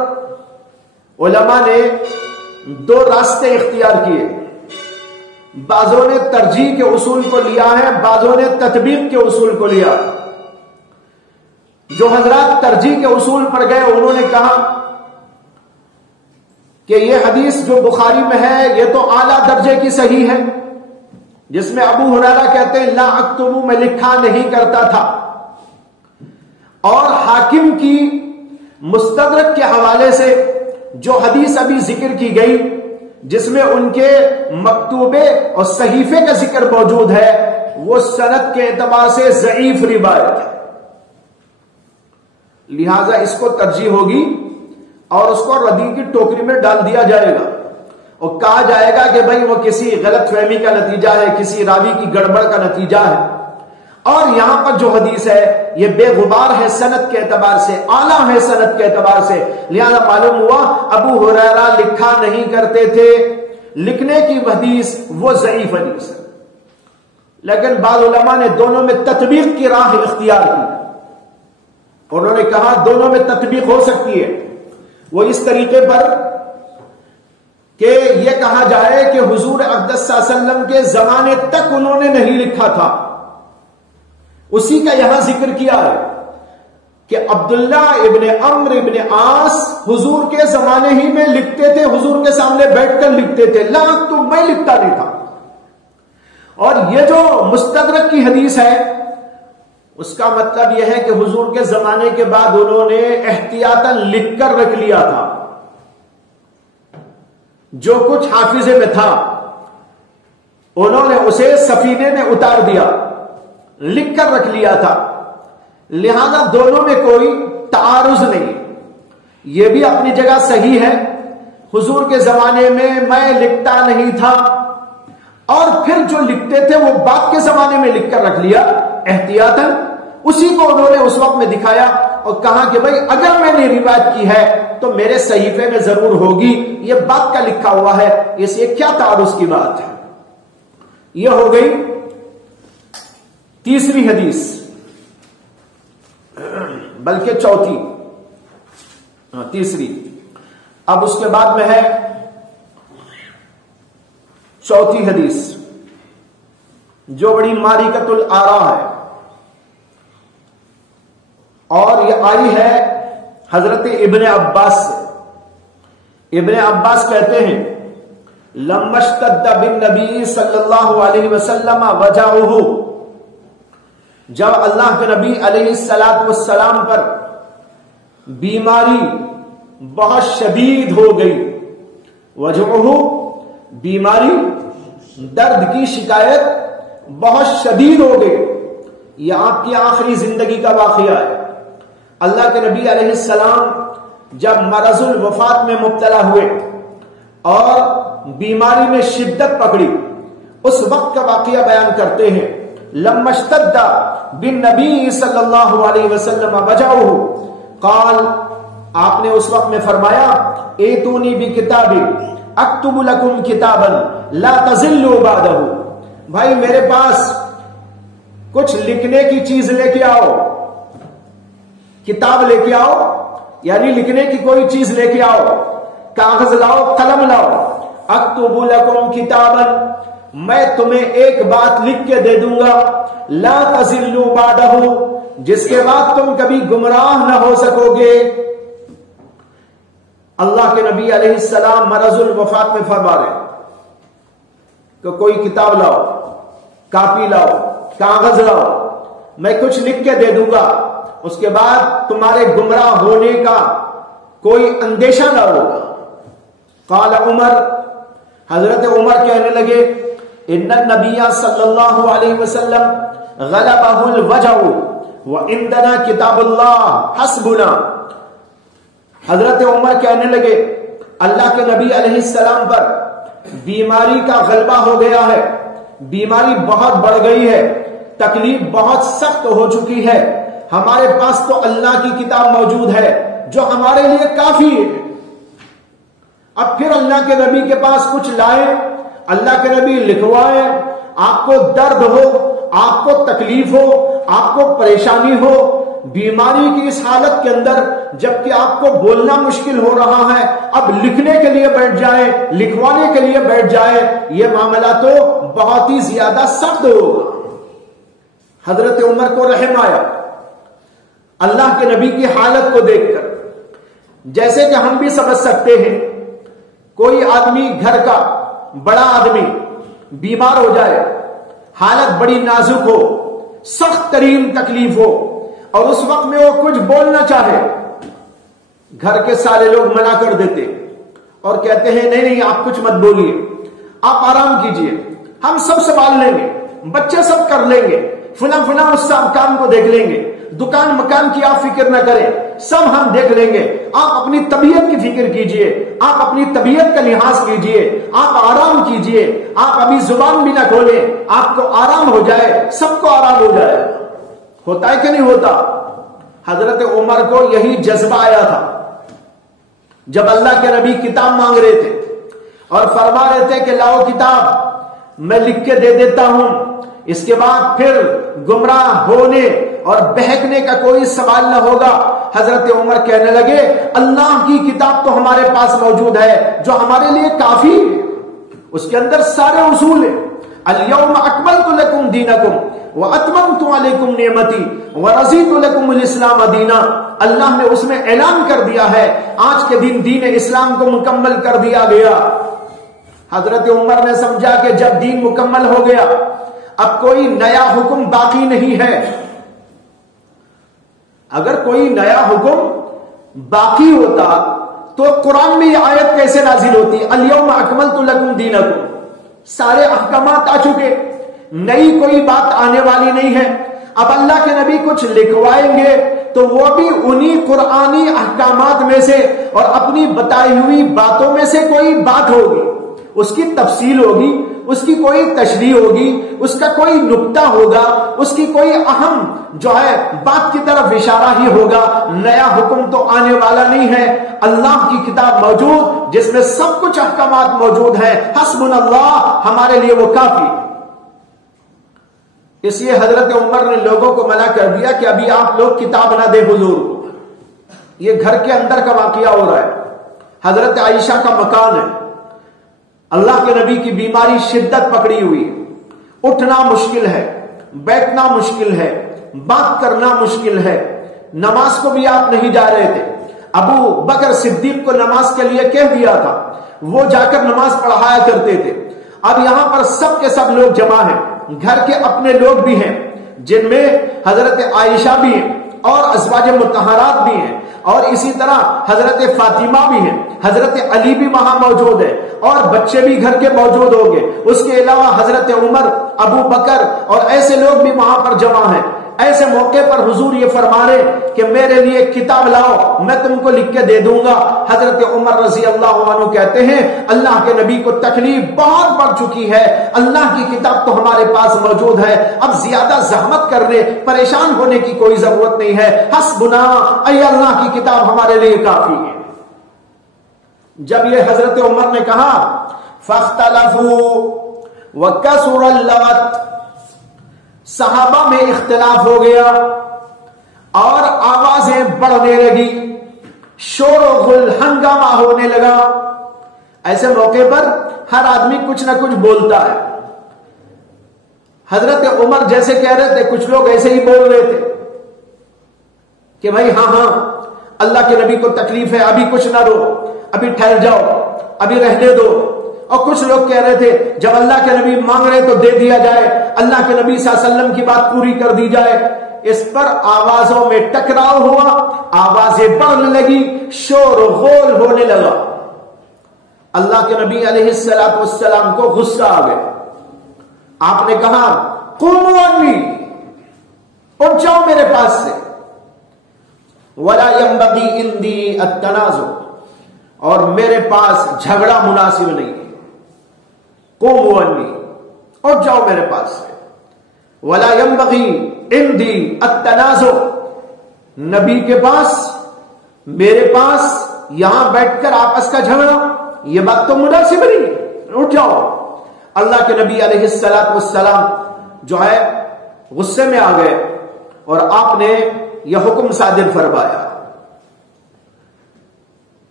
علماء نے دو راستے اختیار کیے، بعضوں نے ترجیح کے اصول کو لیا ہے، بعضوں نے تطبیق کے اصول کو لیا۔ جو حضرات ترجیح کے اصول پر گئے انہوں نے کہا کہ یہ حدیث جو بخاری میں ہے یہ تو اعلیٰ درجے کی صحیح ہے، جس میں ابو ہریرہ کہتے ہیں لا اکتب، میں لکھا نہیں کرتا تھا، اور حاکم کی مستدرک کے حوالے سے جو حدیث ابھی ذکر کی گئی جس میں ان کے مکتوبے اور صحیفے کا ذکر موجود ہے وہ سند کے اعتبار سے ضعیف روایت ہے، لہذا اس کو ترجیح ہوگی اور اس کو ردی کی ٹوکری میں ڈال دیا جائے گا اور کہا جائے گا کہ بھائی وہ کسی غلط فہمی کا نتیجہ ہے، کسی راوی کی گڑبڑ کا نتیجہ ہے، اور یہاں پر جو حدیث ہے یہ بے غبار ہے سند کے اعتبار سے، اعلیٰ ہے سند کے اعتبار سے، لہذا معلوم ہوا ابو ہریرہ لکھا نہیں کرتے تھے، لکھنے کی حدیث وہ ضعیف حدیث ہے۔ لیکن بعض علماء نے دونوں میں تطبیق کی راہ اختیار کی، انہوں نے کہا دونوں میں تطبیق ہو سکتی ہے، وہ اس طریقے پر کہ یہ کہا جائے کہ حضور اقدس صلی اللہ علیہ وسلم کے زمانے تک انہوں نے نہیں لکھا تھا، اسی کا یہاں ذکر کیا ہے کہ عبداللہ ابن عمرو ابن عاص حضور کے زمانے ہی میں لکھتے تھے، حضور کے سامنے بیٹھ کر لکھتے تھے، لا تو میں لکھتا نہیں تھا۔ اور یہ جو مستدرک کی حدیث ہے اس کا مطلب یہ ہے کہ حضور کے زمانے کے بعد انہوں نے احتیاطاً لکھ کر رکھ لیا تھا، جو کچھ حافظے میں تھا انہوں نے اسے سفینے میں اتار دیا، لکھ کر رکھ لیا تھا، لہذا دونوں میں کوئی تعارض نہیں۔ یہ بھی اپنی جگہ صحیح ہے، حضور کے زمانے میں لکھتا نہیں تھا، اور پھر جو لکھتے تھے وہ بعد کے زمانے میں لکھ کر رکھ لیا احتیاطاً، اسی کو انہوں نے اس وقت میں دکھایا اور کہا کہ بھائی اگر میں نے روایت کی ہے تو میرے صحیفے میں ضرور ہوگی، یہ بعد کا لکھا ہوا ہے، اس یہ کیا تعارض کی بات ہے۔ یہ ہو گئی تیسری حدیث، بلکہ چوتھی، تیسری، اب اس کے بعد میں ہے چوتھی حدیث جو بڑی معرکۃ الآراء ہے، اور یہ آئی ہے حضرت ابن عباس سے۔ ابن عباس کہتے ہیں لما اشتد بالنبی صلی اللہ علیہ وسلم وجعہ، جب اللہ کے نبی علیہ الصلوۃ والسلام پر بیماری بہت شدید ہو گئی، وجعہ بیماری، درد کی شکایت بہت شدید ہو گئی، یہ آپ کی آخری زندگی کا واقعہ ہے۔ اللہ کے نبی علیہ السلام جب مرض الوفات میں مبتلا ہوئے اور بیماری میں شدت پکڑی، اس وقت کا واقعہ بیان کرتے ہیں، لما اشتد بالنبی صلی اللہ علیہ وسلم وجعہ قال، آپ نے اس وقت میں فرمایا ایتونی بکتاب اکتب لکم کتابا لا تضلوا بعدہ، بھائی میرے پاس کچھ لکھنے کی چیز لے کے آؤ، کتاب لے کے آؤ، یعنی لکھنے کی کوئی چیز لے کے آؤ، کاغذ لاؤ، قلم لاؤ، اکتب لکم کتابا، میں تمہیں ایک بات لکھ کے دے دوں گا، لا تضلوا بعدہ، جس کے بعد تم کبھی گمراہ نہ ہو سکو گے۔ اللہ کے نبی علیہ السلام مرض الوفات میں فرما رہے کہ کوئی کتاب لاؤ، کاپی لاؤ، کاغذ لاؤ، میں کچھ لکھ کے دے دوں گا، اس کے بعد تمہارے گمراہ ہونے کا کوئی اندیشہ نہ ہوگا۔ قال عمر، حضرت عمر کہنے لگے ان النبی صلی اللہ علیہ وسلم غلبہ الوجع وَإِنْدَنَا كِتَابُ اللَّهِ حَسْبُنَا. حضرت عمر کہنے لگے اللہ کے نبی علیہ السلام پر بیماری کا غلبہ ہو گیا ہے، بیماری بہت بڑھ گئی ہے، تکلیف بہت سخت ہو چکی ہے، ہمارے پاس تو اللہ کی کتاب موجود ہے جو ہمارے لیے کافی ہے. اب پھر اللہ کے نبی کے پاس کچھ لائے، اللہ کے نبی لکھوائے. آپ کو درد ہو، آپ کو تکلیف ہو، آپ کو پریشانی ہو، بیماری کی اس حالت کے اندر جبکہ آپ کو بولنا مشکل ہو رہا ہے، اب لکھنے کے لیے بیٹھ جائے، لکھوانے کے لیے بیٹھ جائے، یہ معاملہ تو بہت ہی زیادہ سخت ہوگا. حضرت عمر کو رحم آیا اللہ کے نبی کی حالت کو دیکھ کر. جیسے کہ ہم بھی سمجھ سکتے ہیں، کوئی آدمی گھر کا بڑا آدمی بیمار ہو جائے، حالت بڑی نازک ہو، سخت ترین تکلیف ہو، اور اس وقت میں وہ کچھ بولنا چاہے، گھر کے سارے لوگ منع کر دیتے اور کہتے ہیں نہیں نہیں آپ کچھ مت بولیے، آپ آرام کیجئے، ہم سب سنبھال لیں گے، بچے سب کر لیں گے، فلاں فلاں اس کام کو دیکھ لیں گے، دکان مکان کی آپ فکر نہ کریں، سب ہم دیکھ لیں گے، آپ اپنی طبیعت کی فکر کیجئے، آپ اپنی طبیعت کا لحاظ کیجئے، آپ آرام کیجئے، آپ ابھی زبان بھی نہ کھولیں، آپ کو آرام ہو جائے، سب کو آرام ہو جائے. ہوتا ہے کہ نہیں ہوتا؟ حضرت عمر کو یہی جذبہ آیا تھا جب اللہ کے نبی کتاب مانگ رہے تھے اور فرما رہے تھے کہ لاؤ کتاب میں لکھ کے دے دیتا ہوں، اس کے بعد پھر گمراہ ہونے اور بہکنے کا کوئی سوال نہ ہوگا. حضرت عمر کہنے لگے اللہ کی کتاب تو ہمارے پاس موجود ہے جو ہمارے لیے کافی ہے، اس کے اندر سارے اصول ہیں. اليوم اکملت لکم دینکم واتممت علیکم نعمتی ورضیت لکم الاسلام دینا. اللہ نے اس میں اعلان کر دیا ہے آج کے دن دین اسلام کو مکمل کر دیا گیا. حضرت عمر نے سمجھا کہ جب دین مکمل ہو گیا اب کوئی نیا حکم باقی نہیں ہے. اگر کوئی نیا حکم باقی ہوتا تو قرآن میں یہ آیت کیسے نازل ہوتی؟ الیوم اکملت لکم دینکم. سارے احکامات آ چکے، نئی کوئی بات آنے والی نہیں ہے. اب اللہ کے نبی کچھ لکھوائیں گے تو وہ بھی انہی قرآنی احکامات میں سے اور اپنی بتائی ہوئی باتوں میں سے کوئی بات ہوگی، اس کی تفصیل ہوگی، اس کی کوئی تشریح ہوگی، اس کا کوئی نقطہ ہوگا، اس کی کوئی اہم جو ہے بات کی طرف اشارہ ہی ہوگا. نیا حکم تو آنے والا نہیں ہے. اللہ کی کتاب موجود جس میں سب کچھ احکامات موجود ہیں. حسبنا اللہ، ہمارے لیے وہ کافی. اس لیے حضرت عمر نے لوگوں کو منع کر دیا کہ ابھی آپ لوگ کتاب نہ دے حضور کو. یہ گھر کے اندر کا واقعہ ہو رہا ہے، حضرت عائشہ کا مکان ہے. اللہ کے نبی کی بیماری شدت پکڑی ہوئی ہے، اٹھنا مشکل ہے، بیٹھنا مشکل ہے، بات کرنا مشکل ہے. نماز کو بھی آپ نہیں جا رہے تھے. ابو بکر صدیق کو نماز کے لیے کہہ دیا تھا، وہ جا کر نماز پڑھایا کرتے تھے. اب یہاں پر سب کے سب لوگ جمع ہیں، گھر کے اپنے لوگ بھی ہیں جن میں حضرت عائشہ بھی ہیں اور ازواج مطہرات بھی ہیں، اور اسی طرح حضرت فاطمہ بھی ہیں، حضرت علی بھی وہاں موجود ہے، اور بچے بھی گھر کے موجود ہوں گے. اس کے علاوہ حضرت عمر، ابو بکر اور ایسے لوگ بھی وہاں پر جمع ہیں. ایسے موقع پر حضور یہ فرما رہے کہ میرے لیے کتاب لاؤ، میں تم کو لکھ کے دے دوں گا. حضرت عمر رضی اللہ عنہ کہتے ہیں اللہ کے نبی کو تکلیف بہت بڑھ چکی ہے، اللہ کی کتاب تو ہمارے پاس موجود ہے، اب زیادہ زحمت کرنے پریشان ہونے کی کوئی ضرورت نہیں ہے. حسبنا، اے اللہ کی کتاب ہمارے لیے کافی ہے. جب یہ حضرت عمر نے کہا فاختلفوا وکثر اللغط، صحابہ میں اختلاف ہو گیا اور آوازیں بڑھنے لگی، شور و غل، ہنگامہ ہونے لگا. ایسے موقع پر ہر آدمی کچھ نہ کچھ بولتا ہے. حضرت عمر جیسے کہہ رہے تھے، کچھ لوگ ایسے ہی بول رہے تھے کہ بھائی ہاں اللہ کے نبی کو تکلیف ہے، ابھی کچھ نہ رو، ابھی ٹھہر جاؤ، ابھی رہنے دو. اور کچھ لوگ کہہ رہے تھے جب اللہ کے نبی مانگ رہے تو دے دیا جائے، اللہ کے نبی صلی اللہ علیہ وسلم کی بات پوری کر دی جائے. اس پر آوازوں میں ٹکراؤ ہوا، آوازیں بڑھنے لگی، شور و غول ہونے لگا. اللہ کے نبی علیہ السلام کو غصہ آ گیا. آپ نے کہا قوموا عنی، اٹھ جاؤ میرے پاس سے. ولا ينبغي عندي التنازع، اور میرے پاس جھگڑا مناسب نہیں ہے. قوموا عني، اٹھ جاؤ میرے پاس سے. ولا ينبغي عندي التنازع، نبی کے پاس میرے پاس یہاں بیٹھ کر آپس کا جھگڑا، یہ بات تو مناسب نہیں ہے. اٹھ جاؤ. اللہ کے نبی علیہ الصلوۃ والسلام جو ہے غصے میں آ گئے اور آپ نے یہ حکم صادر فرمایا.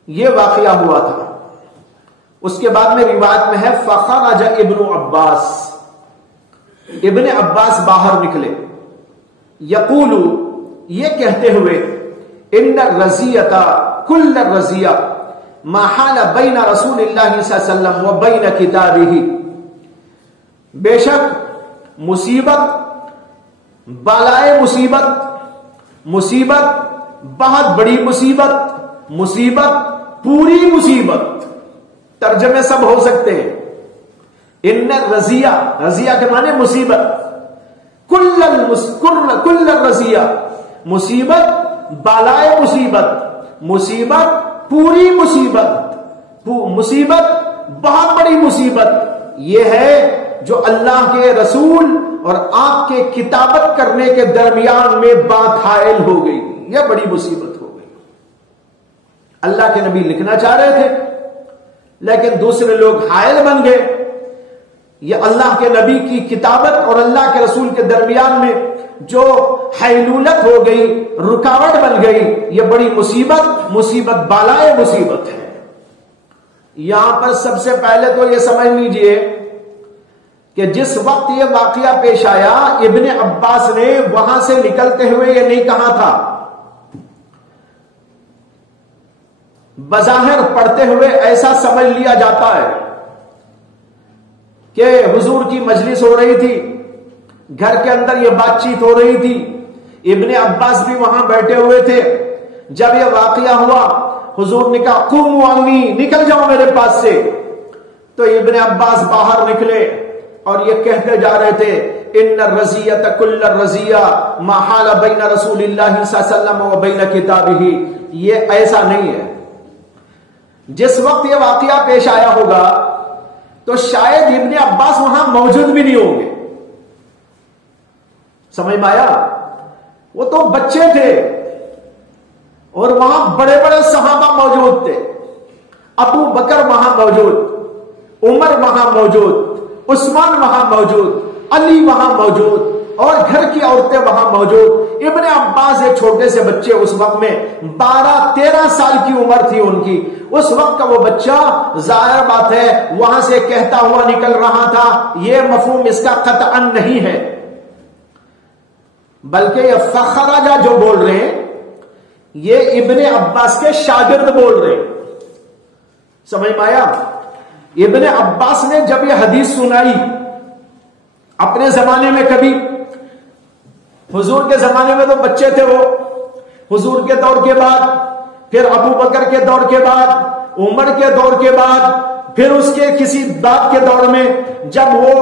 یہ واقعہ ہوا تھا. اس کے بعد میں روایت میں ہے فخرج ابن عباس، ابن عباس باہر نکلے، یقول، یہ کہتے ہوئے، ان الرزیۃ کل الرزیہ ما حال بین رسول اللہ صلی اللہ علیہ وسلم و بین کتابہ، بے شک مصیبت بالائے مصیبت، مصیبت بہت بڑی مصیبت، مصیبت پوری مصیبت، ترجمے سب ہو سکتے ہیں. ان الرزیہ، رزیہ کے معنی مصیبت، کل الرزیہ مصیبت بالائے مصیبت، مصیبت پوری مصیبت، مصیبت بہت بڑی مصیبت یہ ہے جو اللہ کے رسول اور آپ کے کتابت کرنے کے درمیان میں بات حائل ہو گئی. یہ بڑی مصیبت ہو گئی. اللہ کے نبی لکھنا چاہ رہے تھے لیکن دوسرے لوگ حائل بن گئے. یہ اللہ کے نبی کی کتابت اور اللہ کے رسول کے درمیان میں جو حیلولت ہو گئی، رکاوٹ بن گئی، یہ بڑی مصیبت، مصیبت بالائے مصیبت ہے. یہاں پر سب سے پہلے تو یہ سمجھ لیجئے کہ جس وقت یہ واقعہ پیش آیا، ابن عباس نے وہاں سے نکلتے ہوئے یہ نہیں کہا تھا. بظاہر پڑھتے ہوئے ایسا سمجھ لیا جاتا ہے کہ حضور کی مجلس ہو رہی تھی، گھر کے اندر یہ بات چیت ہو رہی تھی، ابن عباس بھی وہاں بیٹھے ہوئے تھے. جب یہ واقعہ ہوا حضور نے کہا قوموا عنی، نکل جاؤ میرے پاس سے. تو ابن عباس باہر نکلے اور یہ کہتے جا رہے تھے ان الرزیۃ کل الرزیہ ما حال بین رسول اللہ صلی اللہ علیہ وسلم و بین کتابہ. یہ ایسا نہیں ہے. جس وقت یہ واقعہ پیش آیا ہوگا تو شاید ابن عباس وہاں موجود بھی نہیں ہوں گے. سمجھ میں آیا؟ وہ تو بچے تھے اور وہاں بڑے بڑے صحابہ موجود تھے. ابو بکر وہاں موجود، عمر وہاں موجود، عثمان وہاں موجود، علی وہاں موجود، اور گھر کی عورتیں وہاں موجود. ابن عباس ایک چھوٹے سے بچے، اس وقت میں 12-13 سال کی عمر تھی ان کی. اس وقت کا وہ بچہ ظاہر بات ہے وہاں سے کہتا ہوا نکل رہا تھا. یہ مفہوم اس کا قطعا نہیں ہے، بلکہ یہ فخرجہ جو بول رہے ہیں یہ ابن عباس کے شاگرد بول رہے ہیں. سمجھ میں آیا؟ ابن عباس نے جب یہ حدیث سنائی اپنے زمانے میں، کبھی حضور کے زمانے میں تو بچے تھے وہ، حضور کے دور کے بعد، پھر ابو بکر کے دور کے بعد، عمر کے دور کے بعد، پھر اس کے کسی بات کے دور میں جب وہ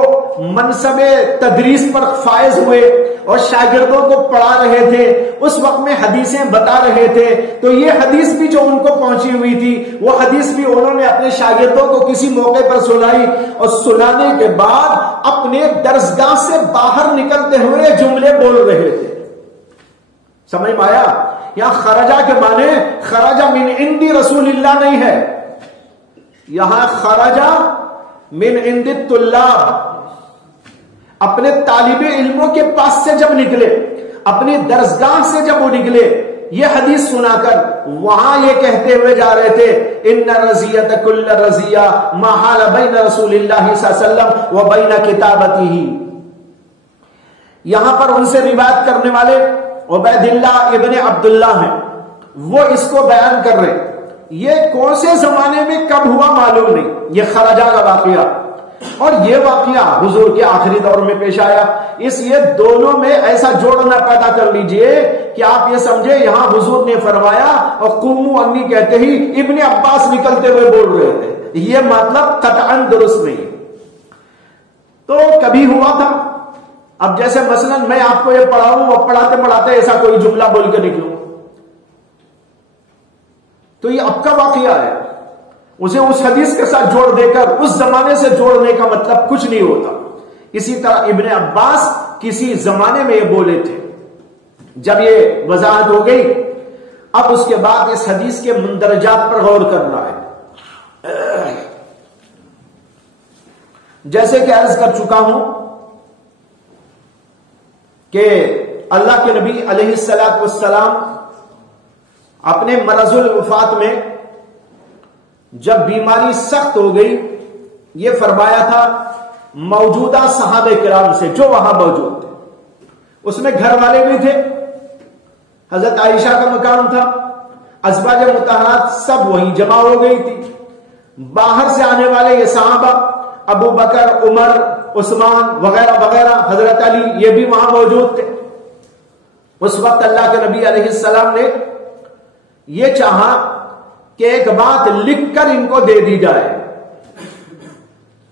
منصب تدریس پر فائز ہوئے اور شاگردوں کو پڑھا رہے تھے، اس وقت میں حدیثیں بتا رہے تھے. تو یہ حدیث بھی جو ان کو پہنچی ہوئی تھی وہ حدیث بھی انہوں نے اپنے شاگردوں کو کسی موقع پر سنائی، اور سنانے کے بعد اپنے درسگاہ سے باہر نکلتے ہوئے جملے بول رہے تھے. سمجھ میں آیا؟ یہاں خرجہ کے معنی خرجہ من عند رسول اللہ نہیں ہے، یہاں خرجہ من عند الطلاب، اپنے طالب علموں کے پاس سے جب نکلے، اپنی درسگاہ سے جب وہ نکلے، یہ حدیث سنا کر وہاں یہ کہتے ہوئے جا رہے تھے ان الرزیۃ کل الرزیہ ما حال بین رسول اللہ صلی اللہ علیہ وسلم و بین کتابتہ. یہاں پر ان سے روایت کرنے والے عبید اللہ ابن عبداللہ ہیں، وہ اس کو بیان کر رہے. یہ کون سے زمانے میں کب ہوا معلوم نہیں، یہ خرجہ کا واقعہ اور یہ واقعہ حضور کے آخری دور میں پیش آیا. اس لیے دونوں میں ایسا جوڑنا پیدا کر لیجئے کہ آپ یہ سمجھے یہاں حضور نے فرمایا اور قوموا عنی کہتے ہی ابن عباس نکلتے ہوئے بول رہے تھے، یہ مطلب قطعاً درست نہیں. تو کبھی ہوا تھا اب جیسے مثلا میں آپ کو یہ پڑھاؤں اور پڑھاتے پڑھاتے ایسا کوئی جملہ بول کے نکلوں تو یہ اب کا واقعہ ہے، اسے اس حدیث کے ساتھ جوڑ دے کر اس زمانے سے جوڑنے کا مطلب کچھ نہیں ہوتا۔ اسی طرح ابن عباس کسی زمانے میں یہ بولے تھے، جب یہ وضاحت ہو گئی اب اس کے بعد اس حدیث کے مندرجات پر غور کرنا ہے۔ جیسے کہ عرض کر چکا ہوں کہ اللہ کے نبی علیہ الصلوۃ والسلام اپنے مرض الوفات میں جب بیماری سخت ہو گئی یہ فرمایا تھا موجودہ صحابہ کرام سے جو وہاں موجود تھے، اس میں گھر والے بھی تھے، حضرت عائشہ کا مقام تھا، ازواج مطہرات سب وہیں جمع ہو گئی تھی، باہر سے آنے والے یہ صحابہ ابو بکر، عمر، عثمان وغیرہ وغیرہ، حضرت علی یہ بھی وہاں موجود تھے۔ اس وقت اللہ کے نبی علیہ السلام نے یہ چاہا کہ ایک بات لکھ کر ان کو دے دی جائے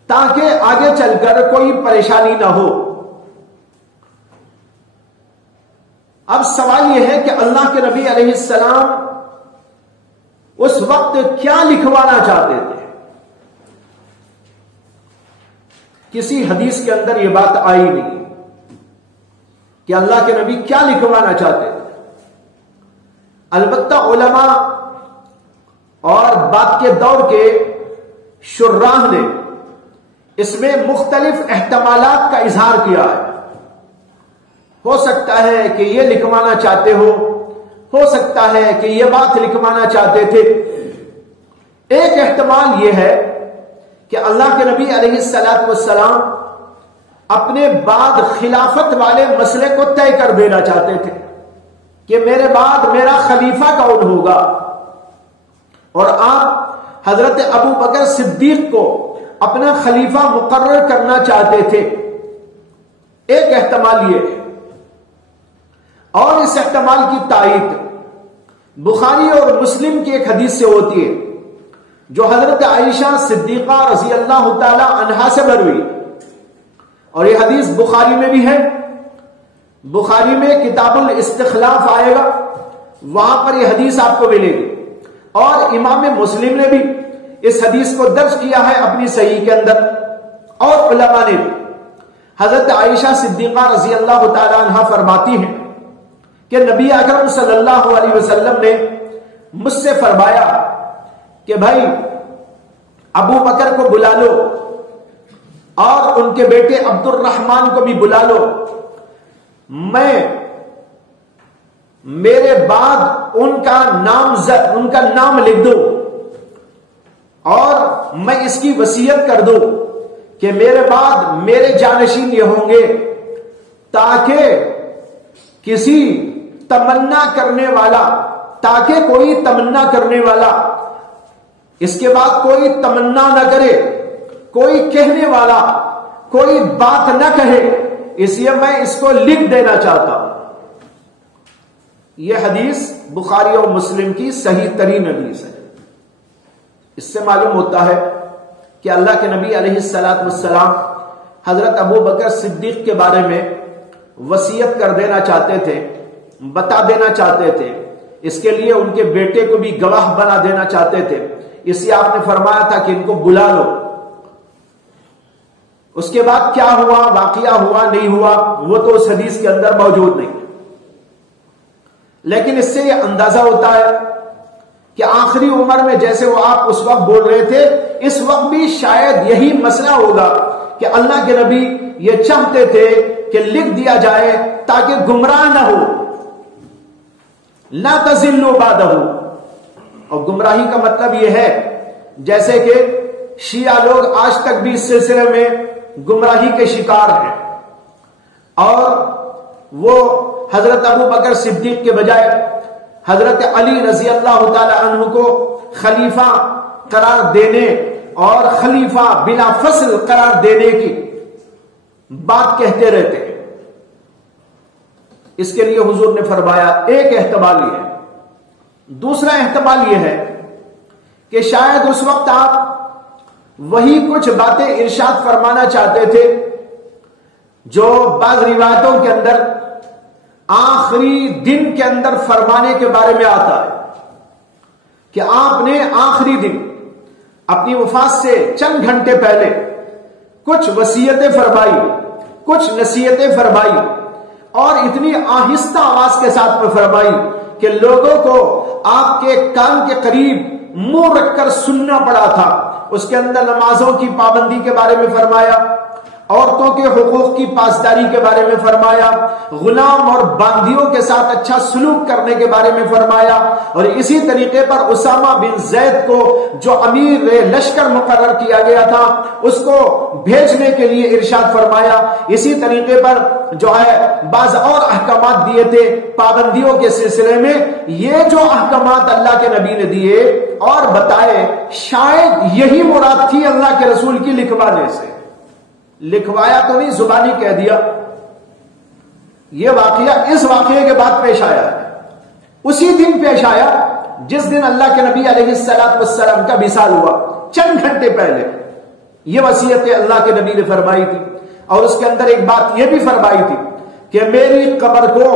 تاکہ آگے چل کر کوئی پریشانی نہ ہو۔ اب سوال یہ ہے کہ اللہ کے نبی علیہ السلام اس وقت کیا لکھوانا چاہتے تھے؟ کسی حدیث کے اندر یہ بات آئی نہیں کہ اللہ کے نبی کیا لکھوانا چاہتے تھے۔ البتہ علماء اور بعد کے دور کے شراح نے اس میں مختلف احتمالات کا اظہار کیا ہے۔ ہو سکتا ہے کہ یہ لکھوانا چاہتے ہو سکتا ہے کہ یہ بات لکھوانا چاہتے تھے۔ ایک احتمال یہ ہے کہ اللہ کے نبی علیہ الصلوۃ والسلام اپنے بعد خلافت والے مسئلے کو طے کر دینا چاہتے تھے کہ میرے بعد میرا خلیفہ کون ہوگا، اور آپ حضرت ابو بکر صدیق کو اپنا خلیفہ مقرر کرنا چاہتے تھے۔ ایک احتمال یہ ہے، اور اس احتمال کی تائید بخاری اور مسلم کی ایک حدیث سے ہوتی ہے جو حضرت عائشہ صدیقہ رضی اللہ تعالی عنہا سے مروی، اور یہ حدیث بخاری میں بھی ہے۔ بخاری میں کتاب الاستخلاف آئے گا، وہاں پر یہ حدیث آپ کو ملے گی، اور امام مسلم نے بھی اس حدیث کو درج کیا ہے اپنی صحیح کے اندر، اور علماء نے بھی۔ حضرت عائشہ صدیقہ رضی اللہ تعالی عنہا فرماتی ہیں کہ نبی اکرم صلی اللہ علیہ وسلم نے مجھ سے فرمایا کہ بھائی ابو بکر کو بلا لو اور ان کے بیٹے عبد الرحمن کو بھی بلا لو، میرے بعد ان کا نام لکھ دو اور میں اس کی وصیت کر دوں کہ میرے بعد میرے جانشین یہ ہوں گے، تاکہ کوئی تمنا کرنے والا اس کے بعد کوئی تمنا نہ کرے، کوئی کہنے والا کوئی بات نہ کہے، اس لیے میں اس کو لکھ دینا چاہتا ہوں۔ یہ حدیث بخاری اور مسلم کی صحیح ترین حدیث ہے۔ اس سے معلوم ہوتا ہے کہ اللہ کے نبی علیہ الصلوۃ والسلام حضرت ابو بکر صدیق کے بارے میں وصیت کر دینا چاہتے تھے، بتا دینا چاہتے تھے، اس کے لیے ان کے بیٹے کو بھی گواہ بنا دینا چاہتے تھے، اس لیے آپ نے فرمایا تھا کہ ان کو بلا لو۔ اس کے بعد کیا ہوا، واقعہ ہوا نہیں ہوا، وہ تو اس حدیث کے اندر موجود نہیں، لیکن اس سے یہ اندازہ ہوتا ہے کہ آخری عمر میں جیسے وہ آپ اس وقت بول رہے تھے، اس وقت بھی شاید یہی مسئلہ ہوگا کہ اللہ کے نبی یہ چاہتے تھے کہ لکھ دیا جائے تاکہ گمراہ نہ ہو، لا تضلوا بعدہ۔ اور گمراہی کا مطلب یہ ہے جیسے کہ شیعہ لوگ آج تک بھی اس سلسلے میں گمراہی کے شکار ہیں، اور وہ حضرت ابو بکر صدیق کے بجائے حضرت علی رضی اللہ تعالی عنہ کو خلیفہ قرار دینے اور خلیفہ بلا فصل قرار دینے کی بات کہتے رہتے ہیں۔ اس کے لیے حضور نے فرمایا ایک احتمال یہ ہے۔ دوسرا احتمال یہ ہے کہ شاید اس وقت آپ وہی کچھ باتیں ارشاد فرمانا چاہتے تھے جو بعض روایتوں کے اندر آخری دن کے اندر فرمانے کے بارے میں آتا ہے کہ آپ نے آخری دن اپنی وفات سے چند گھنٹے پہلے کچھ وصیتیں فرمائی، کچھ نصیحتیں فرمائی، اور اتنی آہستہ آواز کے ساتھ میں فرمائی کہ لوگوں کو آپ کے کان کے قریب منہ رکھ کر سننا پڑا تھا۔ اس کے اندر نمازوں کی پابندی کے بارے میں فرمایا، عورتوں کے حقوق کی پاسداری کے بارے میں فرمایا، غلام اور باندیوں کے ساتھ اچھا سلوک کرنے کے بارے میں فرمایا، اور اسی طریقے پر اسامہ بن زید کو جو امیر لشکر مقرر کیا گیا تھا اس کو بھیجنے کے لیے ارشاد فرمایا۔ اسی طریقے پر جو ہے بعض اور احکامات دیے تھے پابندیوں کے سلسلے میں۔ یہ جو احکامات اللہ کے نبی نے دیے اور بتائے، شاید یہی مراد تھی اللہ کے رسول کی لکھوانے سے۔ لکھوایا تو نہیں، زبانی کہہ دیا۔ یہ واقعہ اس واقعے کے بعد پیش آیا ہے، اسی دن پیش آیا جس دن اللہ کے نبی علیہ السلام کا وصال ہوا، چند گھنٹے پہلے یہ وصیت اللہ کے نبی نے فرمائی تھی۔ اور اس کے اندر ایک بات یہ بھی فرمائی تھی کہ میری قبر کو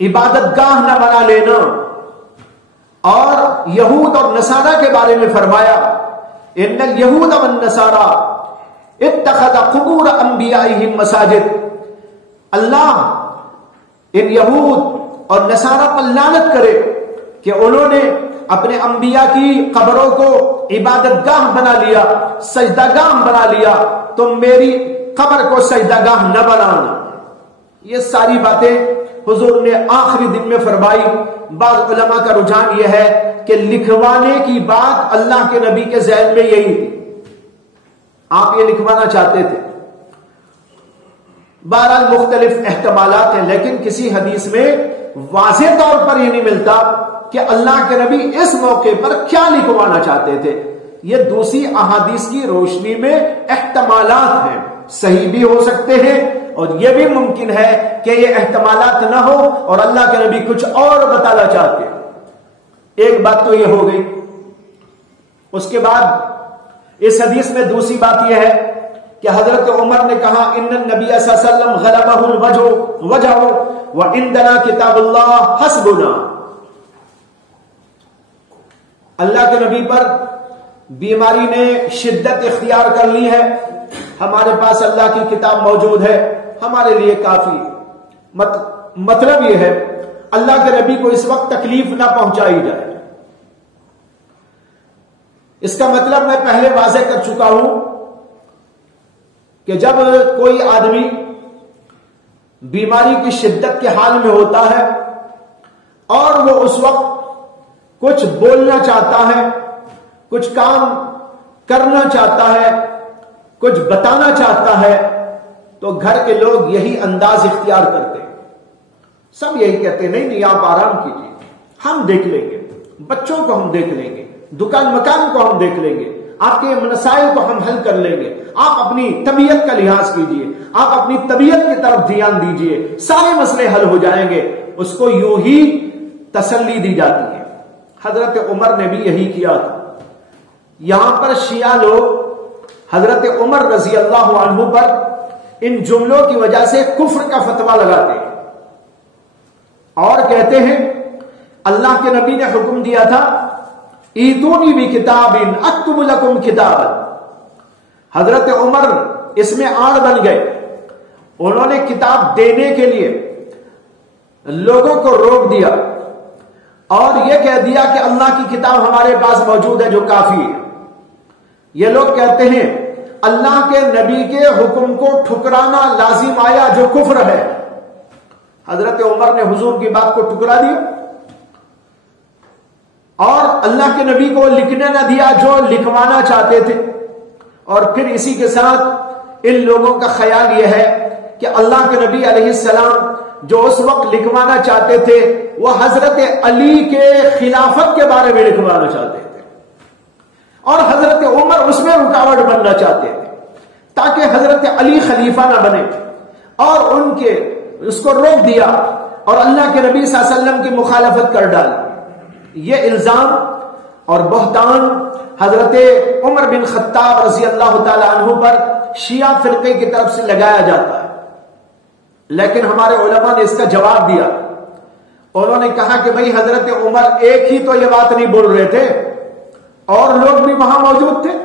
عبادت گاہ نہ بنا لینا، اور یہود اور نصارہ کے بارے میں فرمایا ان الیہود والنصارى اتخذ قبور انبیائہم مساجد۔ اللہ ان یہود اور نصارہ پر لعنت کرے کہ انہوں نے اپنے انبیاء کی قبروں کو عبادت گاہ بنا لیا، سجدہ گاہ بنا لیا، تم میری قبر کو سجدہ گاہ نہ بنانا۔ یہ ساری باتیں حضور نے آخری دن میں فرمائی۔ بعض علماء کا رجحان یہ ہے کہ لکھوانے کی بات اللہ کے نبی کے ذہن میں یہی تھی، آپ یہ لکھوانا چاہتے تھے۔ بہرحال مختلف احتمالات ہیں، لیکن کسی حدیث میں واضح طور پر یہ نہیں ملتا کہ اللہ کے نبی اس موقع پر کیا لکھوانا چاہتے تھے۔ یہ دوسری احادیث کی روشنی میں احتمالات ہیں، صحیح بھی ہو سکتے ہیں اور یہ بھی ممکن ہے کہ یہ احتمالات نہ ہو اور اللہ کے نبی کچھ اور بتانا چاہتے ہیں۔ ایک بات تو یہ ہو گئی۔ اس کے بعد اس حدیث میں دوسری بات یہ ہے کہ حضرت عمر نے کہا ان النبی صلی اللہ علیہ وسلم غلبہ الوجع وعندنا کتاب اللہ حسبنا۔ اللہ کے نبی پر بیماری نے شدت اختیار کر لی ہے، ہمارے پاس اللہ کی کتاب موجود ہے، ہمارے لیے کافی۔ مطلب یہ ہے اللہ کے نبی کو اس وقت تکلیف نہ پہنچائی جائے۔ اس کا مطلب میں پہلے واضح کر چکا ہوں کہ جب کوئی آدمی بیماری کی شدت کے حال میں ہوتا ہے اور وہ اس وقت کچھ بولنا چاہتا ہے، کچھ کام کرنا چاہتا ہے، کچھ بتانا چاہتا ہے، تو گھر کے لوگ یہی انداز اختیار کرتے ہیں۔ سب یہی کہتے ہیں نہیں آپ آرام کیجیے، ہم دیکھ لیں گے، بچوں کو ہم دیکھ لیں گے، دکان مکان کو ہم دیکھ لیں گے، آپ کے مسائل کو ہم حل کر لیں گے، آپ اپنی طبیعت کا لحاظ کیجیے، آپ اپنی طبیعت کی طرف دھیان دیجیے، سارے مسئلے حل ہو جائیں گے۔ اس کو یوں ہی تسلی دی جاتی ہے۔ حضرت عمر نے بھی یہی کیا تھا۔ یہاں پر شیعہ لوگ حضرت عمر رضی اللہ عنہ پر ان جملوں کی وجہ سے کفر کا فتویٰ لگاتے ہیں اور کہتے ہیں اللہ کے نبی نے حکم دیا تھا ایتونی بکتاب اکتب لکم کتابا۔ حضرت عمر اس میں آڑ بن گئے، انہوں نے کتاب دینے کے لیے لوگوں کو روک دیا اور یہ کہہ دیا کہ اللہ کی کتاب ہمارے پاس موجود ہے جو کافی ہے۔ یہ لوگ کہتے ہیں اللہ کے نبی کے حکم کو ٹھکرانا لازم آیا جو کفر ہے۔ حضرت عمر نے حضور کی بات کو ٹھکرا دیا اور اللہ کے نبی کو لکھنے نہ دیا جو لکھوانا چاہتے تھے۔ اور پھر اسی کے ساتھ ان لوگوں کا خیال یہ ہے کہ اللہ کے نبی علیہ السلام جو اس وقت لکھوانا چاہتے تھے وہ حضرت علی کے خلافت کے بارے میں لکھوانا چاہتے تھے اور حضرت عمر اس میں رکاوٹ بننا چاہتے تھے تاکہ حضرت علی خلیفہ نہ بنے، اور ان کے اس کو روک دیا اور اللہ کے نبی صلی اللہ علیہ وسلم کی مخالفت کر ڈالی۔ یہ الزام اور بہتان حضرت عمر بن خطاب رضی اللہ تعالی عنہ پر شیعہ فرقے کی طرف سے لگایا جاتا ہے، لیکن ہمارے علماء نے اس کا جواب دیا۔ انہوں نے کہا کہ بھئی حضرت عمر ایک ہی تو یہ بات نہیں بول رہے تھے، اور لوگ بھی وہاں موجود تھے،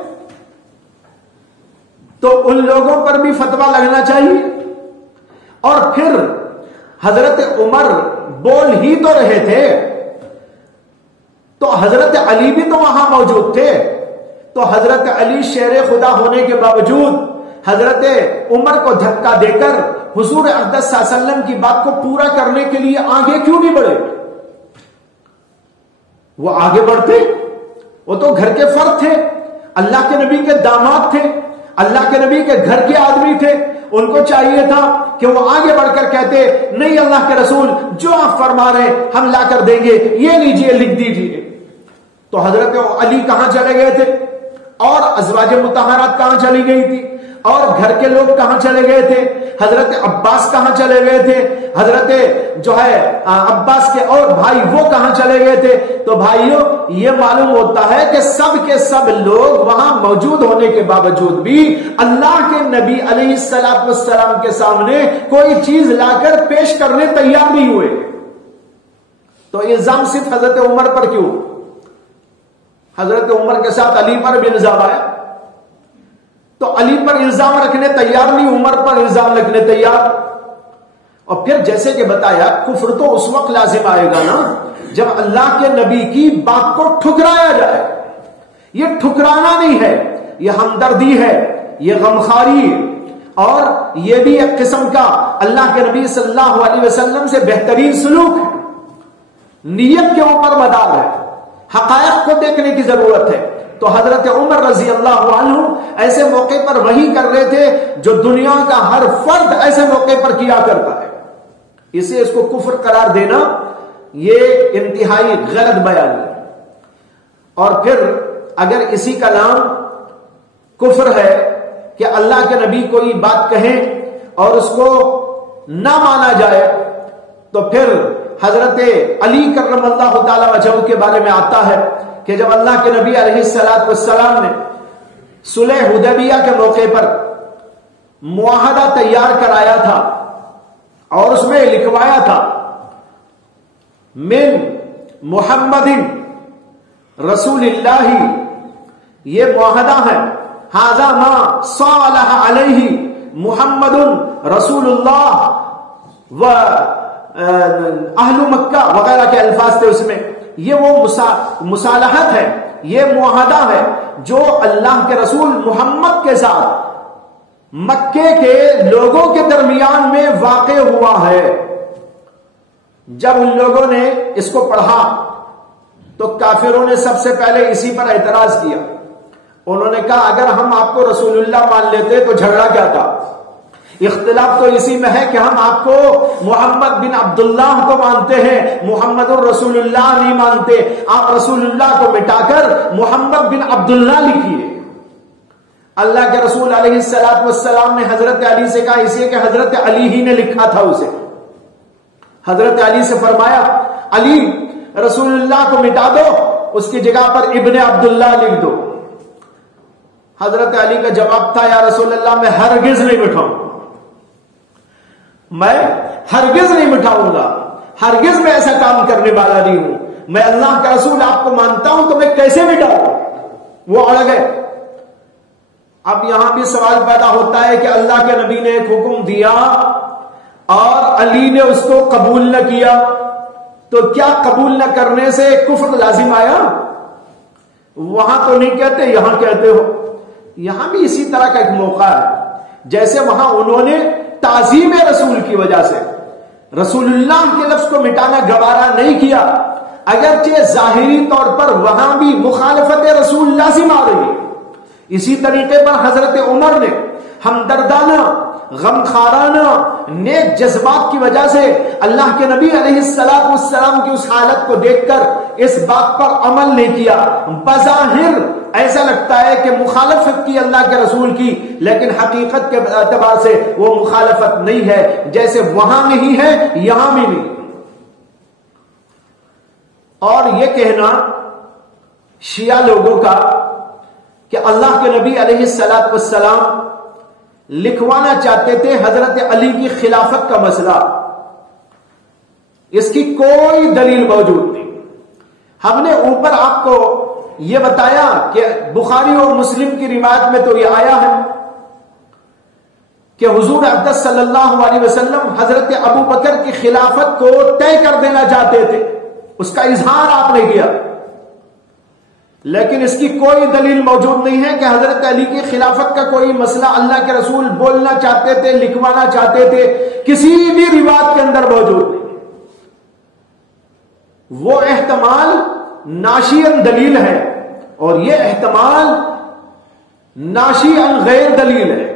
تو ان لوگوں پر بھی فتویٰ لگنا چاہیے۔ اور پھر حضرت عمر بول ہی تو رہے تھے، تو حضرت علی بھی تو وہاں موجود تھے، تو حضرت علی شیر خدا ہونے کے باوجود حضرت عمر کو دھکا دے کر حضور اقدس صلی اللہ علیہ وسلم کی بات کو پورا کرنے کے لیے آگے کیوں نہیں بڑھے؟ وہ آگے بڑھتے، وہ تو گھر کے فرد تھے، اللہ کے نبی کے داماد تھے، اللہ کے نبی کے گھر کے آدمی تھے، ان کو چاہیے تھا کہ وہ آگے بڑھ کر کہتے نہیں اللہ کے رسول جو آپ فرما رہے ہم لا کر دیں گے، یہ لیجئے لکھ دیجئے۔ تو حضرت علی کہاں چلے گئے تھے، اور ازواج مطہرات کہاں چلی گئی تھی، اور گھر کے لوگ کہاں چلے گئے تھے، حضرت عباس کہاں چلے گئے تھے، حضرت جو ہے عباس کے اور بھائی وہ کہاں چلے گئے تھے؟ تو بھائیوں یہ معلوم ہوتا ہے کہ سب کے سب لوگ وہاں موجود ہونے کے باوجود بھی اللہ کے نبی علیہ السلام کے سامنے کوئی چیز لا کر پیش کرنے تیار نہیں ہوئے۔ تو الزام صرف حضرت عمر پر کیوں؟ حضرت عمر کے ساتھ علی پر بھی الزام آیا، تو علی پر الزام رکھنے تیار نہیں، عمر پر الزام رکھنے تیار۔ اور پھر جیسے کہ بتایا کفر تو اس وقت لازم آئے گا نا جب اللہ کے نبی کی بات کو ٹھکرایا جائے۔ یہ ٹھکرانا نہیں ہے، یہ ہمدردی ہے، یہ غمخواری ہے، اور یہ بھی ایک قسم کا اللہ کے نبی صلی اللہ علیہ وسلم سے بہترین سلوک ہے۔ نیت کے اوپر مدار ہے، حقائق کو دیکھنے کی ضرورت ہے۔ تو حضرت عمر رضی اللہ عنہ ایسے موقع پر وہی کر رہے تھے جو دنیا کا ہر فرد ایسے موقع پر کیا کرتا ہے، اسے اس کو کفر قرار دینا یہ انتہائی غلط بیان ہے۔ اور پھر اگر اسی کا نام کفر ہے کہ اللہ کے نبی کوئی بات کہیں اور اس کو نہ مانا جائے، تو پھر حضرت علی کرم اللہ تعالی وجہہ کے بارے میں آتا ہے کہ جب اللہ کے نبی علیہ السلام نے صلح حدیبیہ کے موقع پر معاہدہ تیار کرایا تھا اور اس میں لکھوایا تھا من محمد رسول اللہ، یہ معاہدہ ہے، ھذا ما صالح علیہ محمد رسول اللہ و اہل مکہ وغیرہ کے الفاظ تھے اس میں۔ یہ وہ مصالحت ہے، یہ معاہدہ ہے جو اللہ کے رسول محمد کے ساتھ مکے کے لوگوں کے درمیان میں واقع ہوا ہے۔ جب ان لوگوں نے اس کو پڑھا تو کافروں نے سب سے پہلے اسی پر اعتراض کیا۔ انہوں نے کہا اگر ہم آپ کو رسول اللہ مان لیتے تو جھگڑا کیا تھا؟ اختلاف تو اسی میں ہے کہ ہم آپ کو محمد بن عبداللہ کو مانتے ہیں، محمد الرسول اللہ نہیں مانتے۔ آپ رسول اللہ کو مٹا کر محمد بن عبداللہ لکھیے۔ اللہ کے رسول علیہ السلام نے حضرت علی سے کہا اس لیے کہ حضرت علی ہی نے لکھا تھا اسے۔ حضرت علی سے فرمایا علی رسول اللہ کو مٹا دو، اس کی جگہ پر ابن عبداللہ لکھ دو۔ حضرت علی کا جواب تھا یا رسول اللہ میں ہرگز نہیں مٹاؤں، میں ہرگز نہیں مٹاؤں گا، ہرگز میں ایسا کام کرنے والا نہیں ہوں، میں اللہ کا رسول آپ کو مانتا ہوں تو میں کیسے مٹاؤں؟ وہ اڑ گئے۔ اب یہاں بھی سوال پیدا ہوتا ہے کہ اللہ کے نبی نے ایک حکم دیا اور علی نے اس کو قبول نہ کیا، تو کیا قبول نہ کرنے سے کفر لازم آیا؟ وہاں تو نہیں کہتے، یہاں کہتے ہو۔ یہاں بھی اسی طرح کا ایک موقع ہے، جیسے وہاں انہوں نے تعظیم رسول کی وجہ سے رسول اللہ کے لفظ کو مٹانا گوارا نہیں کیا، اگرچہ ظاہری طور پر وہاں بھی مخالفت رسول لازم آ رہی ہے۔ اسی طریقے پر حضرت عمر نے ہمدردانہ غمخارانہ نیک جذبات کی وجہ سے اللہ کے نبی علیہ السلام کی اس حالت کو دیکھ کر اس بات پر عمل نہیں کیا۔ بظاہر ایسا لگتا ہے کہ مخالفت کی اللہ کے رسول کی، لیکن حقیقت کے اعتبار سے وہ مخالفت نہیں ہے، جیسے وہاں نہیں ہے یہاں بھی نہیں۔ اور یہ کہنا شیعہ لوگوں کا کہ اللہ کے نبی علیہ السلام لکھوانا چاہتے تھے حضرت علی کی خلافت کا مسئلہ. اس کی کوئی دلیل موجود نہیں. ہم نے اوپر آپ کو یہ بتایا کہ بخاری اور مسلم کی روایت میں تو یہ آیا ہے کہ حضور اقدس صلی اللہ علیہ وسلم حضرت ابو بکر کی خلافت کو طے کر دینا چاہتے تھے. اس کا اظہار آپ نے کیا، لیکن اس کی کوئی دلیل موجود نہیں ہے کہ حضرت علی کی خلافت کا کوئی مسئلہ اللہ کے رسول بولنا چاہتے تھے، لکھوانا چاہتے تھے. کسی بھی روایت کے اندر موجود نہیں. وہ احتمال ناشی عن دلیل ہے اور یہ احتمال ناشی عن غیر دلیل ہے.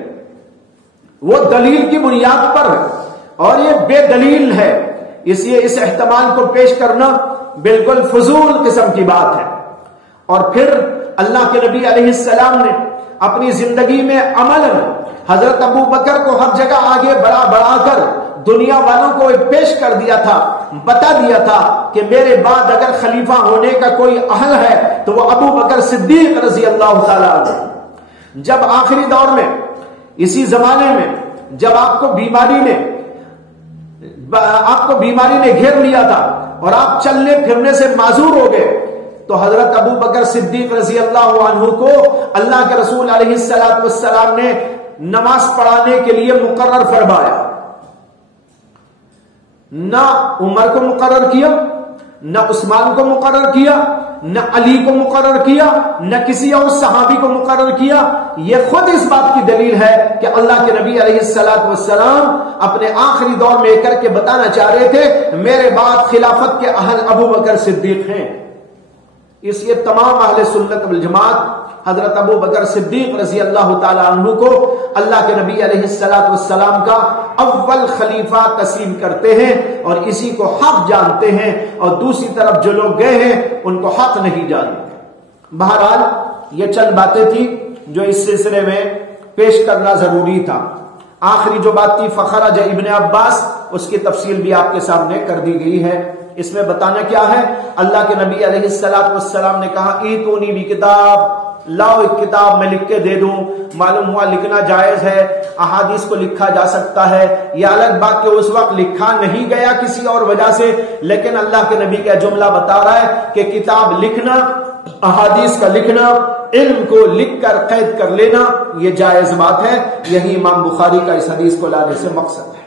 وہ دلیل کی بنیاد پر ہے اور یہ بے دلیل ہے. اس لیے اس احتمال کو پیش کرنا بالکل فضول قسم کی بات ہے. اور پھر اللہ کے نبی علیہ السلام نے اپنی زندگی میں عملاً حضرت ابو بکر کو ہر جگہ آگے بڑھا کر دنیا والوں کو پیش کر دیا تھا، بتا دیا تھا کہ میرے بعد اگر خلیفہ ہونے کا کوئی اہل ہے تو وہ ابو بکر صدیق رضی اللہ تعالیٰ عنہ. جب آخری دور میں، اسی زمانے میں جب آپ کو بیماری نے گھیر لیا تھا اور آپ چلنے پھرنے سے معذور ہو گئے، تو حضرت ابو بکر صدیق رضی اللہ عنہ کو اللہ کے رسول علیہ السلام نے نماز پڑھانے کے لیے مقرر فرمایا. نہ عمر کو مقرر کیا، نہ عثمان کو مقرر کیا، نہ علی کو مقرر کیا، نہ کسی اور صحابی کو مقرر کیا. یہ خود اس بات کی دلیل ہے کہ اللہ کے نبی علیہ السلام اپنے آخری دور میں کر کے بتانا چاہ رہے تھے میرے بعد خلافت کے اہل ابو بکر صدیق ہیں. اس لیے تمام اہل سنت والجماعت حضرت ابو بکر صدیق رضی اللہ تعالی عنہ کو اللہ کے نبی علیہ السلام کا اول خلیفہ تسلیم کرتے ہیں اور اسی کو حق جانتے ہیں، اور دوسری طرف جو لوگ گئے ہیں ان کو حق نہیں جانتے. بہرحال یہ چند باتیں تھی جو اس سلسلے میں پیش کرنا ضروری تھا. آخری جو بات تھی فخرج ابن عباس، اس کی تفصیل بھی آپ کے سامنے کر دی گئی ہے. اس میں بتانا کیا ہے، اللہ کے نبی علیہ السلام نے کہا ایتونی بھی کتاب، لاؤ ایک کتاب میں لکھ کے دے دوں. معلوم ہوا لکھنا جائز ہے، احادیث کو لکھا جا سکتا ہے. یہ الگ بات کہ اس وقت لکھا نہیں گیا کسی اور وجہ سے، لیکن اللہ کے نبی کا جملہ بتا رہا ہے کہ کتاب لکھنا، احادیث کا لکھنا، علم کو لکھ کر قید کر لینا، یہ جائز بات ہے. یہی امام بخاری کا اس حدیث کو لانے سے مقصد ہے.